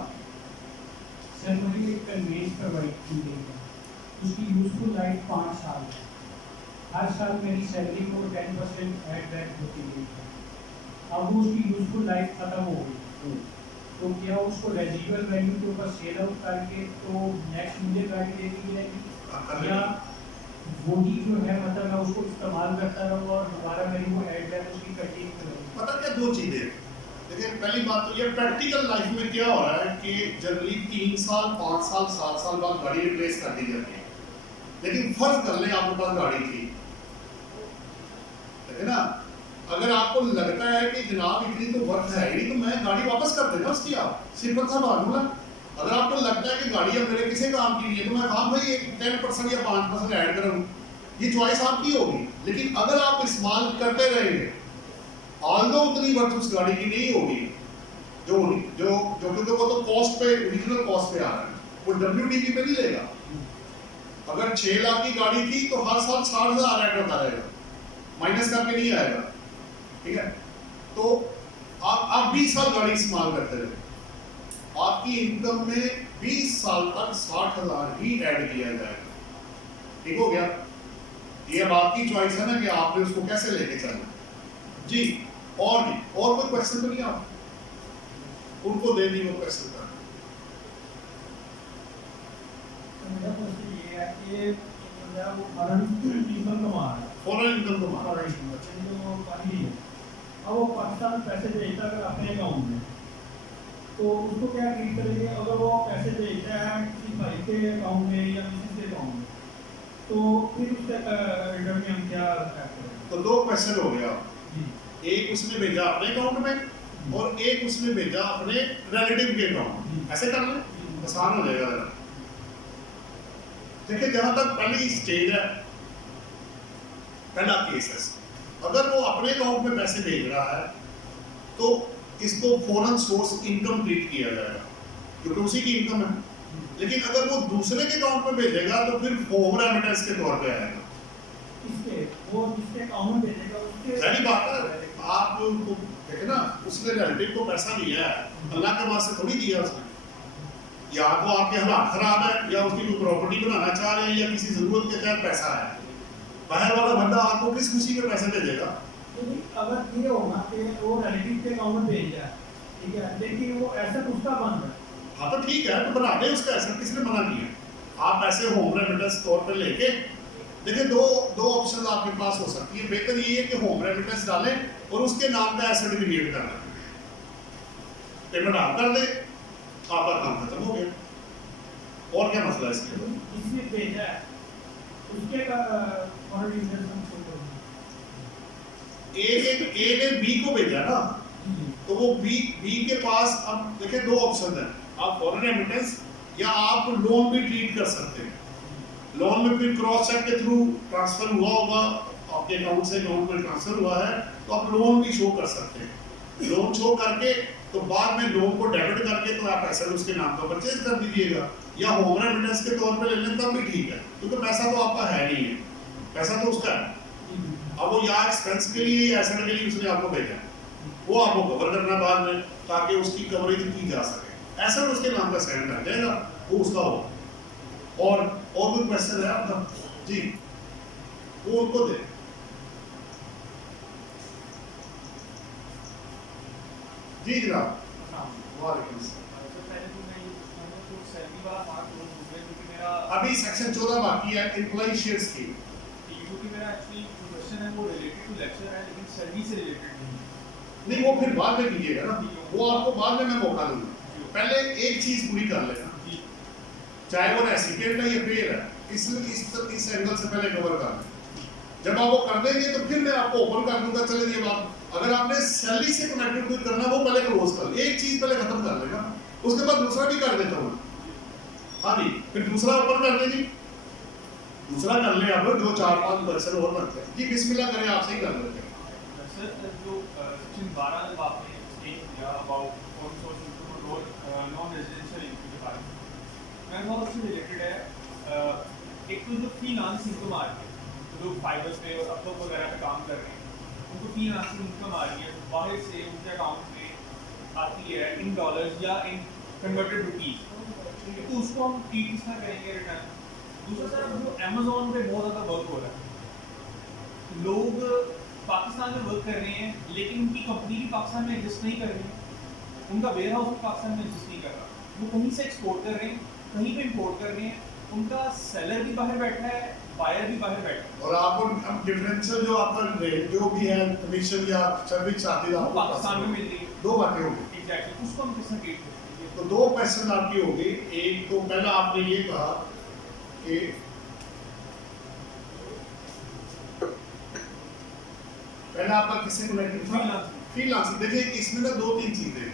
सर मुझे एक कन्वेंस प्रोवाइड की गई है, उसकी यूजफुल लाइफ 5 साल है। हर साल मेरी सैलरी को 10% ऐड बैक होती गई है। अब वो उसकी यूजफुल लाइफ खत्म हो गई, तो क्या उसको रेजिडुअल वैल्यू के ऊपर सेल आउट करके तो नेक्स्ट मुझे गाड़ी दे दी जाएगी, या वही जो है मतलब मैं उसको इस्तेमाल करता रहूँ और दोबारा मेरी वो ऐड बैक उसकी कंटिन्यू करूँ? पता क्या, दो चीजें। देखिए पहली बात तो ये प्रैक्टिकल लाइफ में क्या हो रहा है कि जनरली 3 साल 5 साल 7 साल बाद गाड़ी रिप्लेस कर दी जाती है। लेकिन फर्ज कर लें आपके पास गाड़ी थी, है ना, अगर आपको लगता है कि जनाब इतनी तो वर्थ है ही, तो मैं गाड़ी वापस कर देना उसकी। आप सिंपल सा मालूम है, अगर आपको लगता है कि गाड़ी अब मेरे किसी काम की नहीं है, तो मैं काम भाई एक 10% या 5% ऐड करूँ, ये चॉइस आपकी होगी। लेकिन अगर आप इस्तेमाल करते रहेंगे, ऑल्दो उतनी वर्थ उस गाड़ी की नहीं होगी जो जो जो क्योंकि वो तो कॉस्ट पे, ओरिजिनल कॉस्ट पे आ रहा है, वो WDP पे नहीं लेगा। अगर 6 लाख की गाड़ी थी तो हर साल 60,000 ऐड होता रहेगा, माइनस करके नहीं आएगा, ठीक है। तो आप 20 साल गाड़ी इस्तेमाल करते रहे, आपकी इनकम में 20 साल तक 60,000 ही ऐड किया जाएगा, ठीक हो गया। ये अब आपकी चॉइस है ना कि आपने उसको कैसे लेके चलना जी। और भी और कोई क्वेश्चन तो नहीं, आप उनको दे दी वो क्वेश्चन का। मेरा क्वेश्चन ये है कि मेरा वो फॉरेन इनकम कमा रहा है, फॉरेन इनकम को मारा फॉरेन इनकम जो बाहरी है, अब वो पाकिस्तान पैसे भेजता है अपने अकाउंट में, तो उसको क्या ट्रीट करेंगे? अगर वो पैसे भेजता है किसी भाई के अकाउंट में या किसी के अकाउंट में, तो फिर उसके रिटर्न में हम क्या करें? तो 2 क्वेश्चन हो गया, जी एक उसने भेजा अपने अकाउंट में और एक उसने भेजा अपने रिलेटिव के अकाउंट में, ऐसे कर लें, आसान हो जाएगा जरा। देखिए जहां तक पहली स्टेज है, पहला केस है, अगर वो अपने अकाउंट में पैसे भेज रहा है तो इसको फॉरेन सोर्स इनकम ट्रीट किया जाएगा क्योंकि उसी की इनकम है। लेकिन अगर वो दूसरे के अकाउंट में भेजेगा तो फिर होम रेमिटेंस के तौर पे आएगा। इसके वो जिसके अकाउंट भेजेगा उसके पहली बात है, आप देखे ना, उसने रिलेटिव को पैसा दिया है, अल्लाह के वास्ते थोड़ी दिया उसने। या तो आपके हालात खराब है, या उसकी कोई प्रॉपर्टी बनाना चाह रहे हैं, या किसी जरूरत के तहत पैसा है। बाहर वाला बंदा आपको किस खुशी में पैसे भेजेगा? अगर ये होगा कि वो रिलेटिव के अकाउंट में भेज जाए, ठीक है, लेकिन वो एसेट उसका बन रहा है, हाँ तो ठीक है, तो बना दे उसका एसेट, किसने मना किया? आप पैसे होम रेमिटेंस तौर पे लेके देखिए, दो ऑप्शन आपके पास हो सकती है। बेहतर ये है कि होम रेमिटेंस डालें और उसके नाम का एसेट क्रिएट कर लें, पेमेंट आप कर दे, आपका काम खत्म हो गया। और क्या मसला है इसके? इसने भेजा है उसके का फॉरेन इन्वेस्टमेंट ए ने बी को भेजा ना, तो वो बी के पास, अब देखिए 2 ऑप्शन है, आप फॉरेन रेमिटेंस या आप लोन भी ट्रीट कर सकते हैं। लोन में फिर क्रॉस चेक के थ्रू ट्रांसफर हुआ होगा, आपके अकाउंट से अकाउंट में ट्रांसफर हुआ है, तो आप लोन भी शो कर सकते हैं। लोन शो करके तो बाद में लोन को डेबिट करके तो आप पैसा उसके नाम पर परचेज कर दीजिएगा, या होम रेमिटेंस के तौर पे ले लें तब भी ठीक है, क्योंकि पैसा तो आपका है नहीं है, पैसा तो उसका है। अब वो या एक्सपेंस के लिए या एसेट के लिए उसने आपको भेजा, वो आपको कवर करना बाद में, ताकि उसकी कवरेज की जा सके। एसेट उसके नाम का सेंड कर जाएगा, वो उसका होगा। और कोई क्वेश्चन है आपका जी? वो उनको दे। जी जनाब। वालेकुम सलाम। अभी सेक्शन 14 बाकी है, एम्प्लॉय शेयर स्कीम। नहीं, वो फिर बाद में कीजिएगा ना, वो आपको बाद में मैं मौका दूंगा। पहले एक चीज पूरी कर लेना, चाहे वो रेसिपिएंट है या पेयर है, इस एंगल से पहले कवर कर लें। जब आप वो कर देंगे तो फिर मैं आपको ओपन कर दूंगा। चले ये बात, अगर आपने सैलरी से कनेक्टेड कुछ करना, वो पहले क्लोज कर, एक चीज पहले खत्म कर लेगा, उसके बाद दूसरा भी कर देता हूँ। हाँ जी, फिर दूसरा ओपन कर दे जी, दूसरा कर ले। अब जो 4-5 क्वेश्चन और बनते हैं जी, बिस्मिल्लाह करें, आपसे ही कर लेते हैं। सर जो सेक्शन 12 जब आपने thing about foreign source income और नॉन रेजिडेंशियल इनकम के बारे में। मैं बहुत उससे रिलेटेड है एक तो जो फ्रीलांस इनकम आ रही है, तो लोग फाइवर पे और अपलोड वगैरह पे काम कर रहे हैं, उनको फ्रीलांसिंग इनकम आ रही है, बाहर से उनके अकाउंट में आती है इन डॉलर्स या इन कन्वर्टेड रुपीज़, तो उसको हम ट्रीट किस तरह करेंगे रिटर्न। दूसरा सर जो अमेजोन पे बहुत ज़्यादा वर्क हो रहा है, लोग पाकिस्तान में वर्क कर रहे हैं लेकिन उनकी कंपनी भी पाकिस्तान में एग्जिस्ट नहीं कर रही है, उनका वेयर हाउस भी पाकिस्तान में एग्जिस्ट नहीं कर रहा, वो कहीं से एक्सपोर्ट कर रहे हैं, कहीं पे इंपोर्ट कर रहे हैं, उनका सेलर भी बाहर बैठा है, बायर भी बाहर बैठा है, और आपको अब डिफरेंशियल जो आपका रेट जो भी है कमीशन या सर्विस चार्जेस वो आपको पाकिस्तान में मिल रही है। दो बातें होंगी। एग्जैक्टली, उसको हम किस तरह ट्रीट करेंगे? तो दो क्वेश्चन आपकी होगी। एक तो पहला आपने ये कहा कि पहला आपका किससे कनेक्टेड था? फ्रीलांसिंग। देखिए इसमें ना दो तीन चीजें,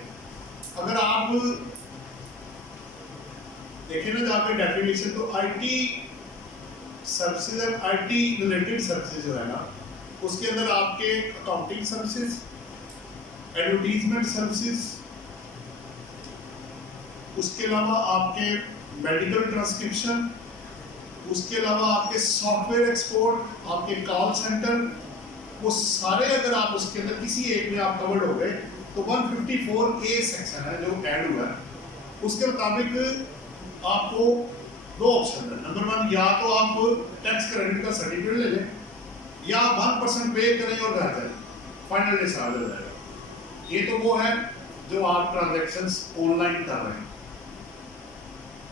अगर आप देखें ना जहाँ पे डेफिनेशन, तो IT services and IT related services जो है ना, उसके अंदर आपके अकाउंटिंग सर्विसेज, एडवर्टीजमेंट सर्विसेज, उसके अलावा आपके मेडिकल ट्रांसक्रिप्शन, उसके अलावा आपके सॉफ्टवेयर एक्सपोर्ट, आपके कॉल सेंटर, वो सारे अगर आप उसके अंदर किसी एक में आप कवर्ड हो गए तो 154A सेक्शन है जो ऐड हुआ है, उसके मुताबिक आपको दो ऑप्शन है। नंबर 1, या तो आप टैक्स क्रेडिट का सर्टिफिकेट ले लें या 1% पे करें और घर जाए, फाइनल डिसाइड हो जाएगा। ये तो वो है जो आप ट्रांजैक्शंस ऑनलाइन कर रहे हैं।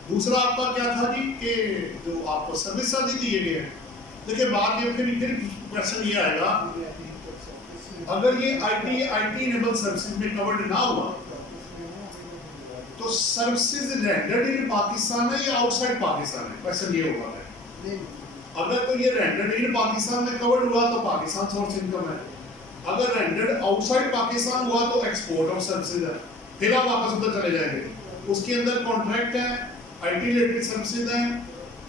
दूसरा आपका क्या था जी कि जो आपको सर्विस चार्ज दिए गए हैं। देखिए बात ये फिर क्वेश्चन ये आएगा, अगर ये आईटी इनेबल सर्विसेज में कवर्ड ना हुआ तो सर्विसेज रेंडर्ड इन पाकिस्तान है या आउटसाइड पाकिस्तान है? क्वेश्चन ये होगा। अगर तो ये रेंडर्ड इन पाकिस्तान में कवर्ड हुआ तो पाकिस्तान सोर्स इनकम है, अगर रेंडर्ड आउटसाइड पाकिस्तान हुआ तो एक्सपोर्ट ऑफ सर्विसेज है, फिर आप वापस उधर चले जाएंगे। उसके अंदर कॉन्ट्रैक्ट है, आईटी रिलेटेड सर्विसेज है,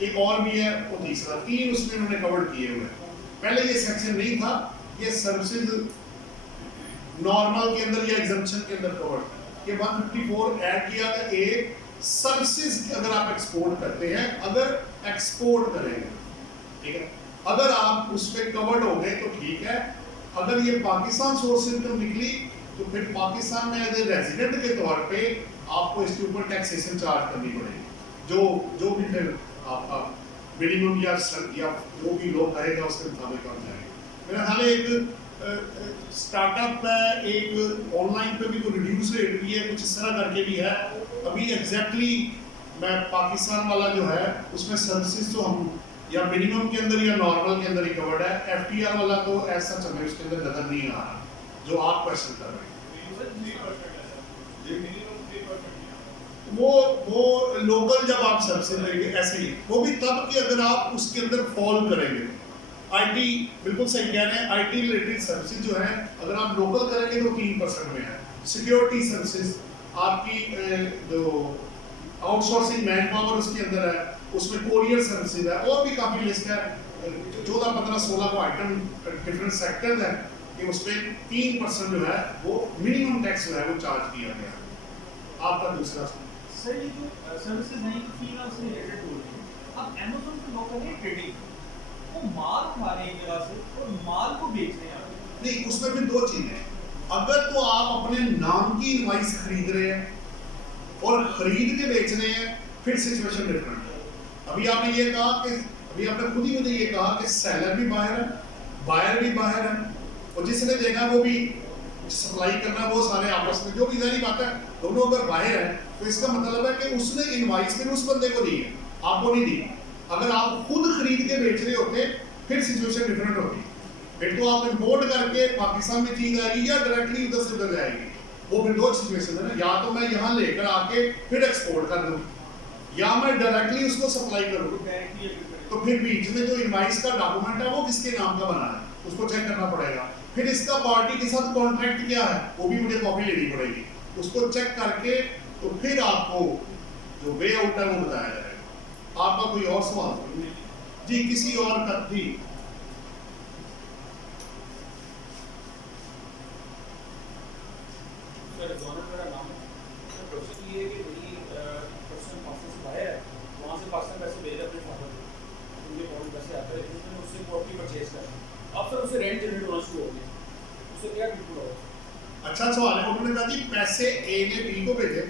एक और भी है वो तीसरा, तीन उसमें उन्होंने कवर किए हुए हैं। पहले ये सेक्शन नहीं था, ये सर्विसेज नॉर्मल के अंदर या एग्जम्पशन के अंदर कवर था। ये 154 ऐड किया था। एक सर्विसेज अगर आप एक्सपोर्ट करते हैं, अगर एक्सपोर्ट करेंगे, ठीक है, अगर आप उस पर कवर्ड हो गए तो ठीक है। अगर ये पाकिस्तान सोर्स इनकम निकली तो फिर पाकिस्तान में एज ए रेजिडेंट के तौर पे आपको इसके ऊपर टैक्सेशन चार्ज करनी पड़ेगी, जो भी फिर आपका मिनिमम या जो भी लोग कहेगा उसके मुताबिक आप जाएंगे। मेरा ख्याल है एक स्टार्टअप है, एक ऑनलाइन पे भी कोई रिड्यूस रेट भी है, कुछ इस तरह करके भी है। अभी एग्जैक्टली मैं पाकिस्तान वाला जो है उसमें सर्विसेज तो हम या मिनिमम के अंदर या नॉर्मल के अंदर ही कवर्ड है। एफटीआर वाला तो ऐसा हमें उसके अंदर नजर नहीं आ रहा जो आप क्वेश्चन कर रहे हैं। वो लोकल जब आप सर्विसेज लेंगे ऐसे ही, वो भी तब कि अगर आप उसके अंदर फॉल करेंगे। आईटी बिल्कुल सही कह रहे हैं, आईटी रिलेटेड सर्विसेज जो है अगर आप लोकल करेंगे तो 3% में है। सिक्योरिटी सर्विसेज आपकी जो आउटसोर्सिंग मैन पावर उसके अंदर है, उसमें कोरियर सर्विसेज है, और भी काफ़ी लिस्ट है 14, 15, 16 को आइटम डिफरेंट सेक्टर है कि उस पर 3% जो है वो मिनिमम टैक्स जो है वो चार्ज किया गया। आपका दूसरा सर ये जो सर्विसेज नहीं फ्रीलांस से रिलेटेड बोल रहे हैं, अब अमेज़न पे लोग कर रहे हैं ट्रेडिंग, वो माल उठा रहे हैं एक जगह से और माल को बेच रहे हैं। नहीं, उसमें भी दो चीजें, अगर तो आप अपने नाम की इनवाइस खरीद रहे हैं और खरीद के बेच रहे हैं फिर सिचुएशन डिफरेंट है। अभी आपने ये कहा कि अभी आपने खुद ही मुझे ये कहा कि सेलर भी बाहर है, बायर भी बाहर है, और जिसने देना वो भी सप्लाई करना, वो सारे आपस में जो भी जारी बात है, दोनों अगर बाहर है तो इसका मतलब है कि उसने इनवाइस फिर उस बंदे को दी है, आपको नहीं दी। अगर आप खुद खरीद के बेच रहे होते फिर सिचुएशन डिफरेंट होती, फिर तो आप इंपोर्ट करके पाकिस्तान में चीज आएगी या डायरेक्टली उधर से उधर जाएगी। वो फिर दो सिचुएशन है ना, या तो मैं यहाँ लेकर आके फिर एक्सपोर्ट कर दूँ या मैं डायरेक्टली उसको सप्लाई करूँ। तो फिर बीच में जो इनवाइस का डॉक्यूमेंट है वो किसके नाम का बना है उसको चेक करना पड़ेगा। फिर इसका पार्टी के साथ कॉन्ट्रैक्ट क्या है वो भी मुझे कॉपी लेनी पड़ेगी, उसको चेक करके तो फिर आपको जो वे आउट है वो बताया जाएगा। आपका कोई और सवाल जी? किसी और का जी? उसका रिजवाना मेरा नाम है। तो प्रोसेस ये है कि मेरी पर्सन पाकिस्तान से बाहर है, वहाँ से पाकिस्तान पैसे भेज रहे अपने फादर को, उनके अकाउंट में पैसे आते हैं, लेकिन मैंने उससे प्रॉपर्टी परचेज करना, अब फिर उसे रेंट जनरेट होना शुरू हो गया, उससे क्या ट्रीटमेंट होगा? अच्छा सवाल है, उन्होंने कहा जी पैसे ए ने बी को भेजे,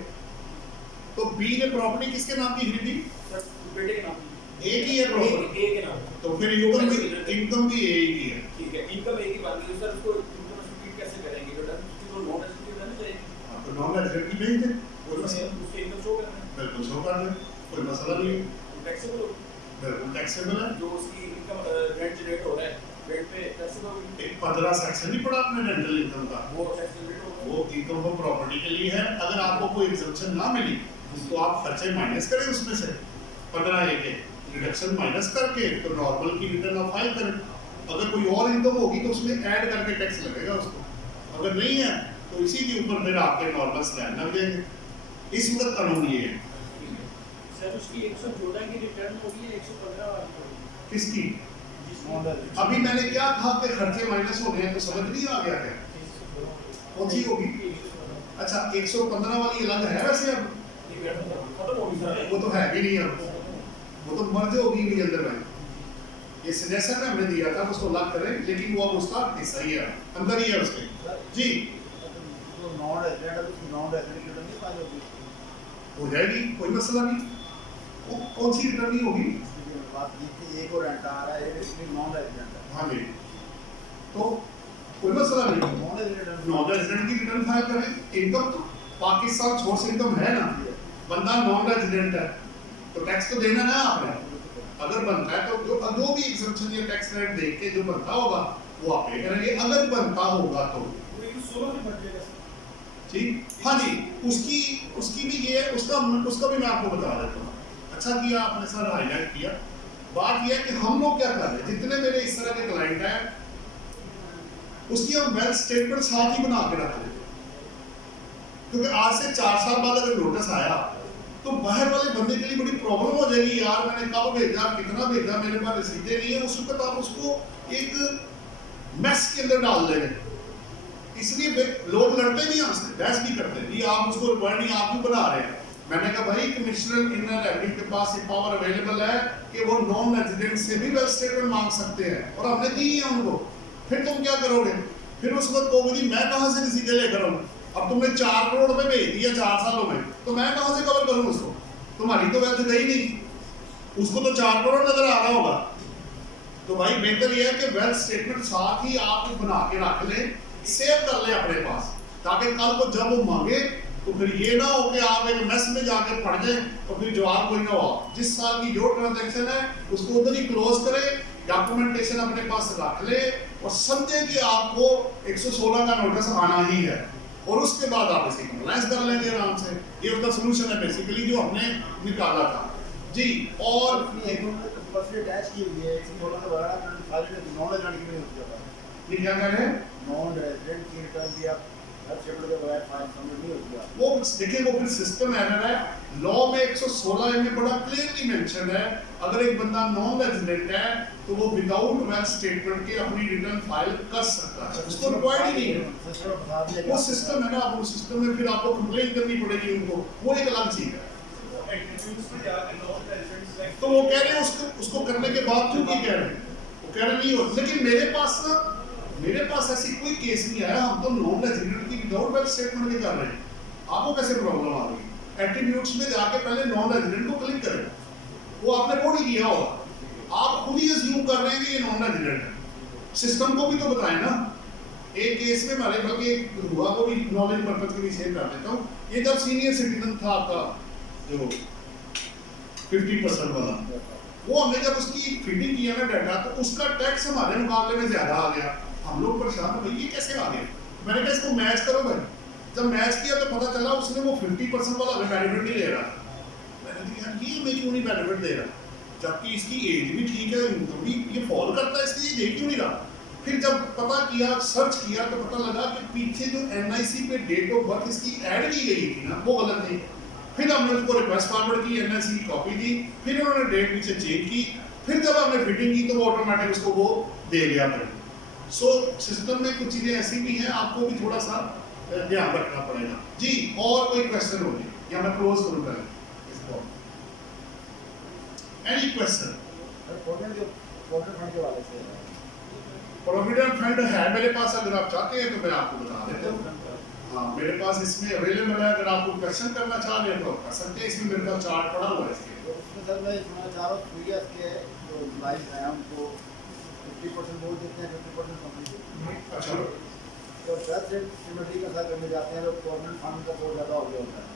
तो बी ने प्रॉपर्टी किसके नाम की खरीदी? सर बेटे के नाम की, ए की है प्रॉपर्टी, ए के नाम, तो फिर इनकम भी ए की है। ठीक है, इनकम एक ही बात है सर, उसको इनकम स्प्लिट कैसे करेंगे? जो डन उसकी तो नॉन रेजिडेंट रहनी चाहिए, तो नॉन रेजिडेंट की नहीं थे, कोई मसला उसके इनकम शो करना है, बिल्कुल शो कर दें, कोई मसला नहीं है, टैक्सेबल होगी, बिल्कुल टैक्सेबल है। जो उसकी इनकम रेंट जनरेट हो रहा है, रेंट पे टैक्सेबल होगी, एक 15 सेक्शन नहीं पड़ा आपने रेंटल इनकम का, वो टैक्स जनरेट होगा। वो इनकम को प्रॉपर्टी के लिए है। अगर आपको कोई एग्जम्पशन ना मिली तो आप खर्चे माइनस करें उसमें से 15 ए के रिडक्शन माइनस करके तो नॉर्मल की रिटर्न आप फाइल करें। अगर कोई और इनकम होगी तो उसमें ऐड करके टैक्स लगेगा उसको, अगर नहीं है तो इसी के ऊपर फिर आपके नॉर्मल स्लैब लग जाएंगे। इस वक्त कानून ये है। सर उसकी 114 की रिटर्न होगी या 115 वाली होगी? किसकी? मॉडल अभी मैंने क्या कहा कि खर्चे माइनस हो गए हैं, तो समझ नहीं आ गया क्या कौन सी होगी? अच्छा 115 वाली अलग है वैसे, अब खत्म होगी सर, वो तो है भी नहीं, अब वो तो मर्ज होगी भी अंदर में। ये सजेशन हमने दिया था उसको अलग करें, लेकिन वो अब उसका हिस्सा ही है, अंदर ही है उसके। जी तो नॉन रेजिडेंट है, तो नॉन रेजिडेंट की रिटर्न नहीं फाइल होगी? हो जाएगी, कोई मसला नहीं। वो कौन सी रिटर्न नहीं होगी? इसलिए बात ये कि एक और रेंट आ रहा है, एक नॉन रेजिडेंट है, हाँ जी, तो कोई मसला नहीं, नॉन रेजिडेंट नॉन रेजिडेंट की रिटर्न फाइल करें। इनकम तो पाकिस्तान सोर्स इनकम है ना, बंदा नॉन रेजिडेंट है तो टैक्स तो देना ना आपने। अगर बनता है तो जो भी एग्जम्पशन या टैक्स रेट देख के जो बनता होगा वो आप पे करेंगे, अगर बनता होगा तो। ठीक, हाँ जी, उसकी भी ये है, उसका भी मैं आपको बता देता हूँ। अच्छा किया आपने सर हाईलाइट किया। बात यह है कि हम लोग क्या कर रहे हैं, जितने मेरे इस तरह के क्लाइंट हैं उसकी हम वेल्थ स्टेटमेंट साथ ही बना के रख लेते हैं, क्योंकि आज से 4 साल बाद अगर नोटिस आया तो बाहर वाले बंदे के लिए बड़ी प्रॉब्लम हो जाएगी, यार मैंने कब भेजा, कितना भेजा, मेरे पास रसीदें नहीं है। उस वक्त आप उसको एक मैस के अंदर डाल देंगे। इसलिए लोग लड़ते नहीं हमसे, बहस भी करते हैं, ये आप उसको रिक्वायर्ड नहीं, आप भी बना रहे हैं। मैंने कहा भाई कमिश्नर इनर रेवेन्यू के पास ये पावर अवेलेबल है कि वो नॉन रेजिडेंट से भी वेल्थ स्टेटमेंट मांग सकते हैं, और हमने दी है उनको। फिर तुम क्या करोगे? फिर उस वक्त कहोगे जी मैं कहाँ से रसीदें लेकर आऊँ, अब तुमने 4 करोड़ रुपए भेज दिया 4 सालों में, तो मैं कहाँ से कवर करूँ उसको? तुम्हारी तो वेल्थ गई नहीं, उसको तो 4 करोड़ नजर आ रहा होगा। तो भाई बेहतर यह है कि वेल्थ स्टेटमेंट साथ ही आप बना के रख लें, सेव कर लें अपने पास, ताकि कल को जब वो मांगे तो फिर ये ना हो कि आप एक मैस में जाके पड़ जाए तो फिर जवाब कोई ना हो। जिस साल की जो ट्रांजैक्शन है उसको उधर ही क्लोज करें, डॉक्यूमेंटेशन अपने पास रख ले और समझे कि आपको 116 का नोटिस आना ही है, और उसके बाद आप इसकी कंप्लायंस कर लेंगे आराम से। ये उसका सोल्यूशन है बेसिकली जो हमने निकाला था जी। और कंपल्सरी अटैच की हुई है, 116 के बगैर फाइल नॉन रेजिडेंट की नहीं होती है। ये क्या कह रहे हैं? नॉन रेजिडेंट की रिटर्न भी आप हर शेड्यूल के बगैर फाइल सबमिट नहीं होती है। वो देखिए वो फिर सिस्टम एरर है। लॉ में 116 में बड़ा क्लियरली मेंशन है, अगर एक बंदा नॉन रेजिडेंट है तो वो विदाउट वेल्थ स्टेटमेंट के अपनी रिटर्न फाइल कर सकता है, उसको रिक्वायर्ड ही नहीं है। वो सिस्टम है ना, आप उस सिस्टम में फिर आपको कंप्लेन करनी पड़ेगी उनको, वो एक अलग चीज है। तो वो कह रहे हैं उसको करने के बाद क्यों नहीं कह रहे हैं, वो कह रहे नहीं हो। लेकिन मेरे पास ऐसी कोई केस नहीं आया, हम तो नॉन रेजिडेंट की विदाउट वेल्थ स्टेटमेंट भी कर रहे हैं। आपको कैसे प्रॉब्लम आ गई? एट्रीब्यूट्स में जाके पहले नॉन रेजिडेंट को क्लिक करें, वो आपने वो नहीं किया होगा, आप खुद ही अज्यूम कर रहे हैं कि ये नॉन रेजिडेंट है। सिस्टम को भी तो बताएं ना। एक केस में हमारे बल्कि एक हुआ, को भी नॉलेज पर्पज के लिए शेयर कर देता हूँ। ये जब सीनियर सिटीजन था आपका जो 50% वाला, वो हमने जब उसकी फिटिंग किया ना डाटा, तो उसका टैक्स हमारे मुकाबले में ज्यादा आ गया। हम लोग परेशान हो भाई ये कैसे आ गया। मैंने कहा इसको मैच करो भाई। जब मैच किया तो पता चला उसने वो 50% वाला बेनिफिट नहीं ले रहा। मैंने कहा यार ये मैं क्यों नहीं बेनिफिट दे रहा, जबकि इसकी एज भी ठीक है, इनकम भी ये फॉल करता है, इसकी एज क्यों नहीं रहा। फिर जब पता किया, सर्च किया तो पता लगा कि पीछे जो NIC पे डेट ऑफ बर्थ इसकी ऐड की गई थी ना, वो गलत थी। फिर हमने उसको रिक्वेस्ट फॉरवर्ड की, NIC की कॉपी दी, फिर उन्होंने डेट पीछे चेंज की, फिर जब हमने फिटिंग की तो वो ऑटोमेटिक उसको वो दे गया। फिर सो सिस्टम में कुछ चीज़ें ऐसी भी हैं, आपको भी थोड़ा सा ध्यान रखना पड़ेगा जी। और कोई क्वेश्चन होगी या मैं क्लोज करूँ पहले इसको? Any question? प्रोविडेंट फंड के वाले से प्रोविडेंट फंड है मेरे पास, अगर आप चाहते हैं तो मैं आपको बता देता हूँ। हाँ, मेरे पास इसमें अवेलेबल है, अगर आपको क्वेश्चन करना चाह रहे हैं तो कर सकते हैं। इसमें मेरे पास चार्ट पड़ा हुआ है इसके। तो उसमें सर मैं सुना चाह रहा हूँ 3 इयर्स के जो लाइफ है उनको 50% बोल देते हैं, 50% कंपनी देती है। अच्छा, तो 10 सिमेट्री का साथ करने जाते हैं तो गवर्नमेंट फंड का बहुत ज़्यादा हो गया होता है।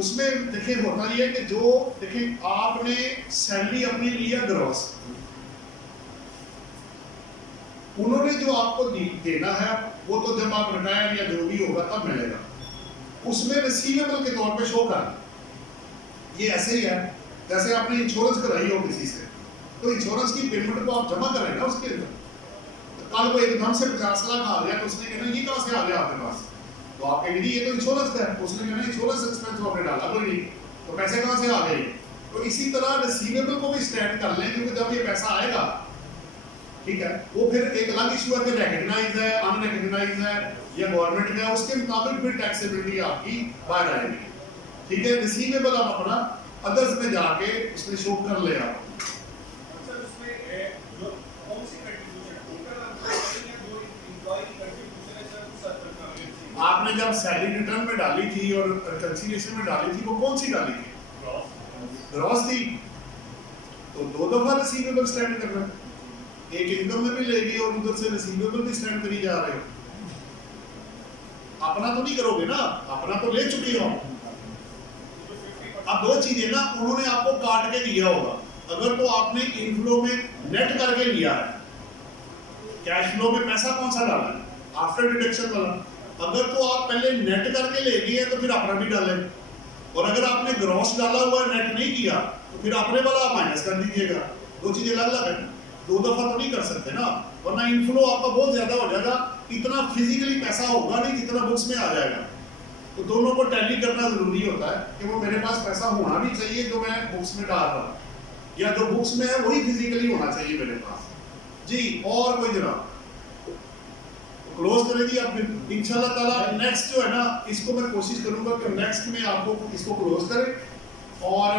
उसमें देखिए होता ये है कि जो देखिए आपने सैलरी अपनी लिया ग्रॉस, उन्होंने जो आपको देना है वो तो जब आप रिटायर या जो भी होगा तब मिलेगा। उसमें रिसीवेबल के तौर पे शो कर, ये ऐसे ही है जैसे आपने इंश्योरेंस कराई हो किसी से, तो इंश्योरेंस की पेमेंट को आप जमा करें ना उसके अंदर। तो कल को एकदम से 50 लाख आ गया तो उसने कहना ये कहाँ से आ गया आपके पास, तो आप कहेंगे ये तो इंश्योरेंस का है। उसने कहना इंश्योरेंस एक्सपेंस आपने डाला कोई नहीं, तो पैसे कहाँ से आ गए। तो इसी तरह रिसीवेबल को भी स्टैंड कर लें, क्योंकि जब ये पैसा आएगा, ठीक है, वो फिर एक अलग इशू है कि रिकॉग्नाइज है, अनरिकॉग्नाइज है या गवर्नमेंट का, उसके मुताबिक फिर टैक्सेबिलिटी आपकी बाहर आएगी। ठीक है, रिसीवेबल आप अपना अदर्स में जाके उसमें शो कर ले आप। सर उसमें जो कौन सी कंट्रीब्यूशन टोटल या जो एम्प्लॉय की कंट्रीब्यूशन है सर सब करना। आपने जब सैलरी रिटर्न में डाली थी और कंसीलिएशन में डाली थी, वो कौन सी डाली थी? ग्रॉस थी, तो 2 दफा रिसीवेबल स्टैंड करना, एक इनकम में भी लेगी और उधर से रिसीवेबल भी स्टैंड करी जा रहे हो। अपना तो नहीं करोगे ना, अपना तो ले चुके हो। अब 2 चीजें ना, उन्होंने आपको काट के दिया होगा। अगर तो आपने इनफ्लो में नेट करके लिया है, कैश फ्लो में पैसा कौन सा डाला है? आफ्टर डिडक्शन वाला। अगर तो आप पहले नेट करके ले लिए तो फिर अपना भी डालें, और अगर आपने ग्रॉस डाला हुआ नेट नहीं किया तो फिर अपने वाला आप माइनस कर दीजिएगा। 2 चीजें अलग अलग है, 2 दफा तो नहीं कर सकते ना, वरना इनफ्लो आपका बहुत ज्यादा हो जाएगा। इतना फिजिकली पैसा होगा नहीं जितना बुक्स में आ जाएगा। तो दोनों को टैली करना जरूरी होता है कि वो मेरे पास पैसा होना भी चाहिए जो मैं बुक्स में डाल रहा हूँ, या जो बुक्स में है वही फिजिकली होना चाहिए मेरे पास जी। और कोई जनाब क्लोज करेगी आप फिर इंशाल्लाह ताला। नेक्स्ट जो है ना, इसको मैं कोशिश करूंगा कि नेक्स्ट में आपको इसको क्लोज करें। और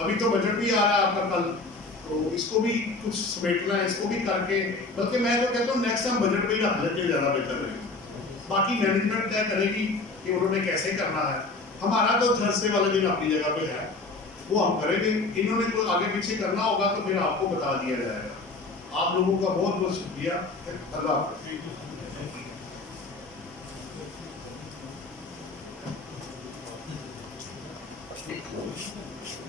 अभी तो बजट भी आ रहा है आपका कल, तो इसको भी कुछ समेटना है, इसको भी करके, बल्कि मैं तो कहता हूँ नेक्स्ट टाइम बजट में ही रख लेते ज़्यादा बेहतर रहेगा। बाकी मैनेजमेंट तय करेगी कि उन्होंने कैसे करना है। हमारा तो थर्सडे वाले दिन अपनी जगह पे है, वो हम करेंगे। इन्होंने कोई आगे पीछे करना होगा तो फिर आपको बता दिया जाएगा। आप लोगों का बहुत बहुत शुक्रिया। अल्लाह हाफ़िज़। Thank you.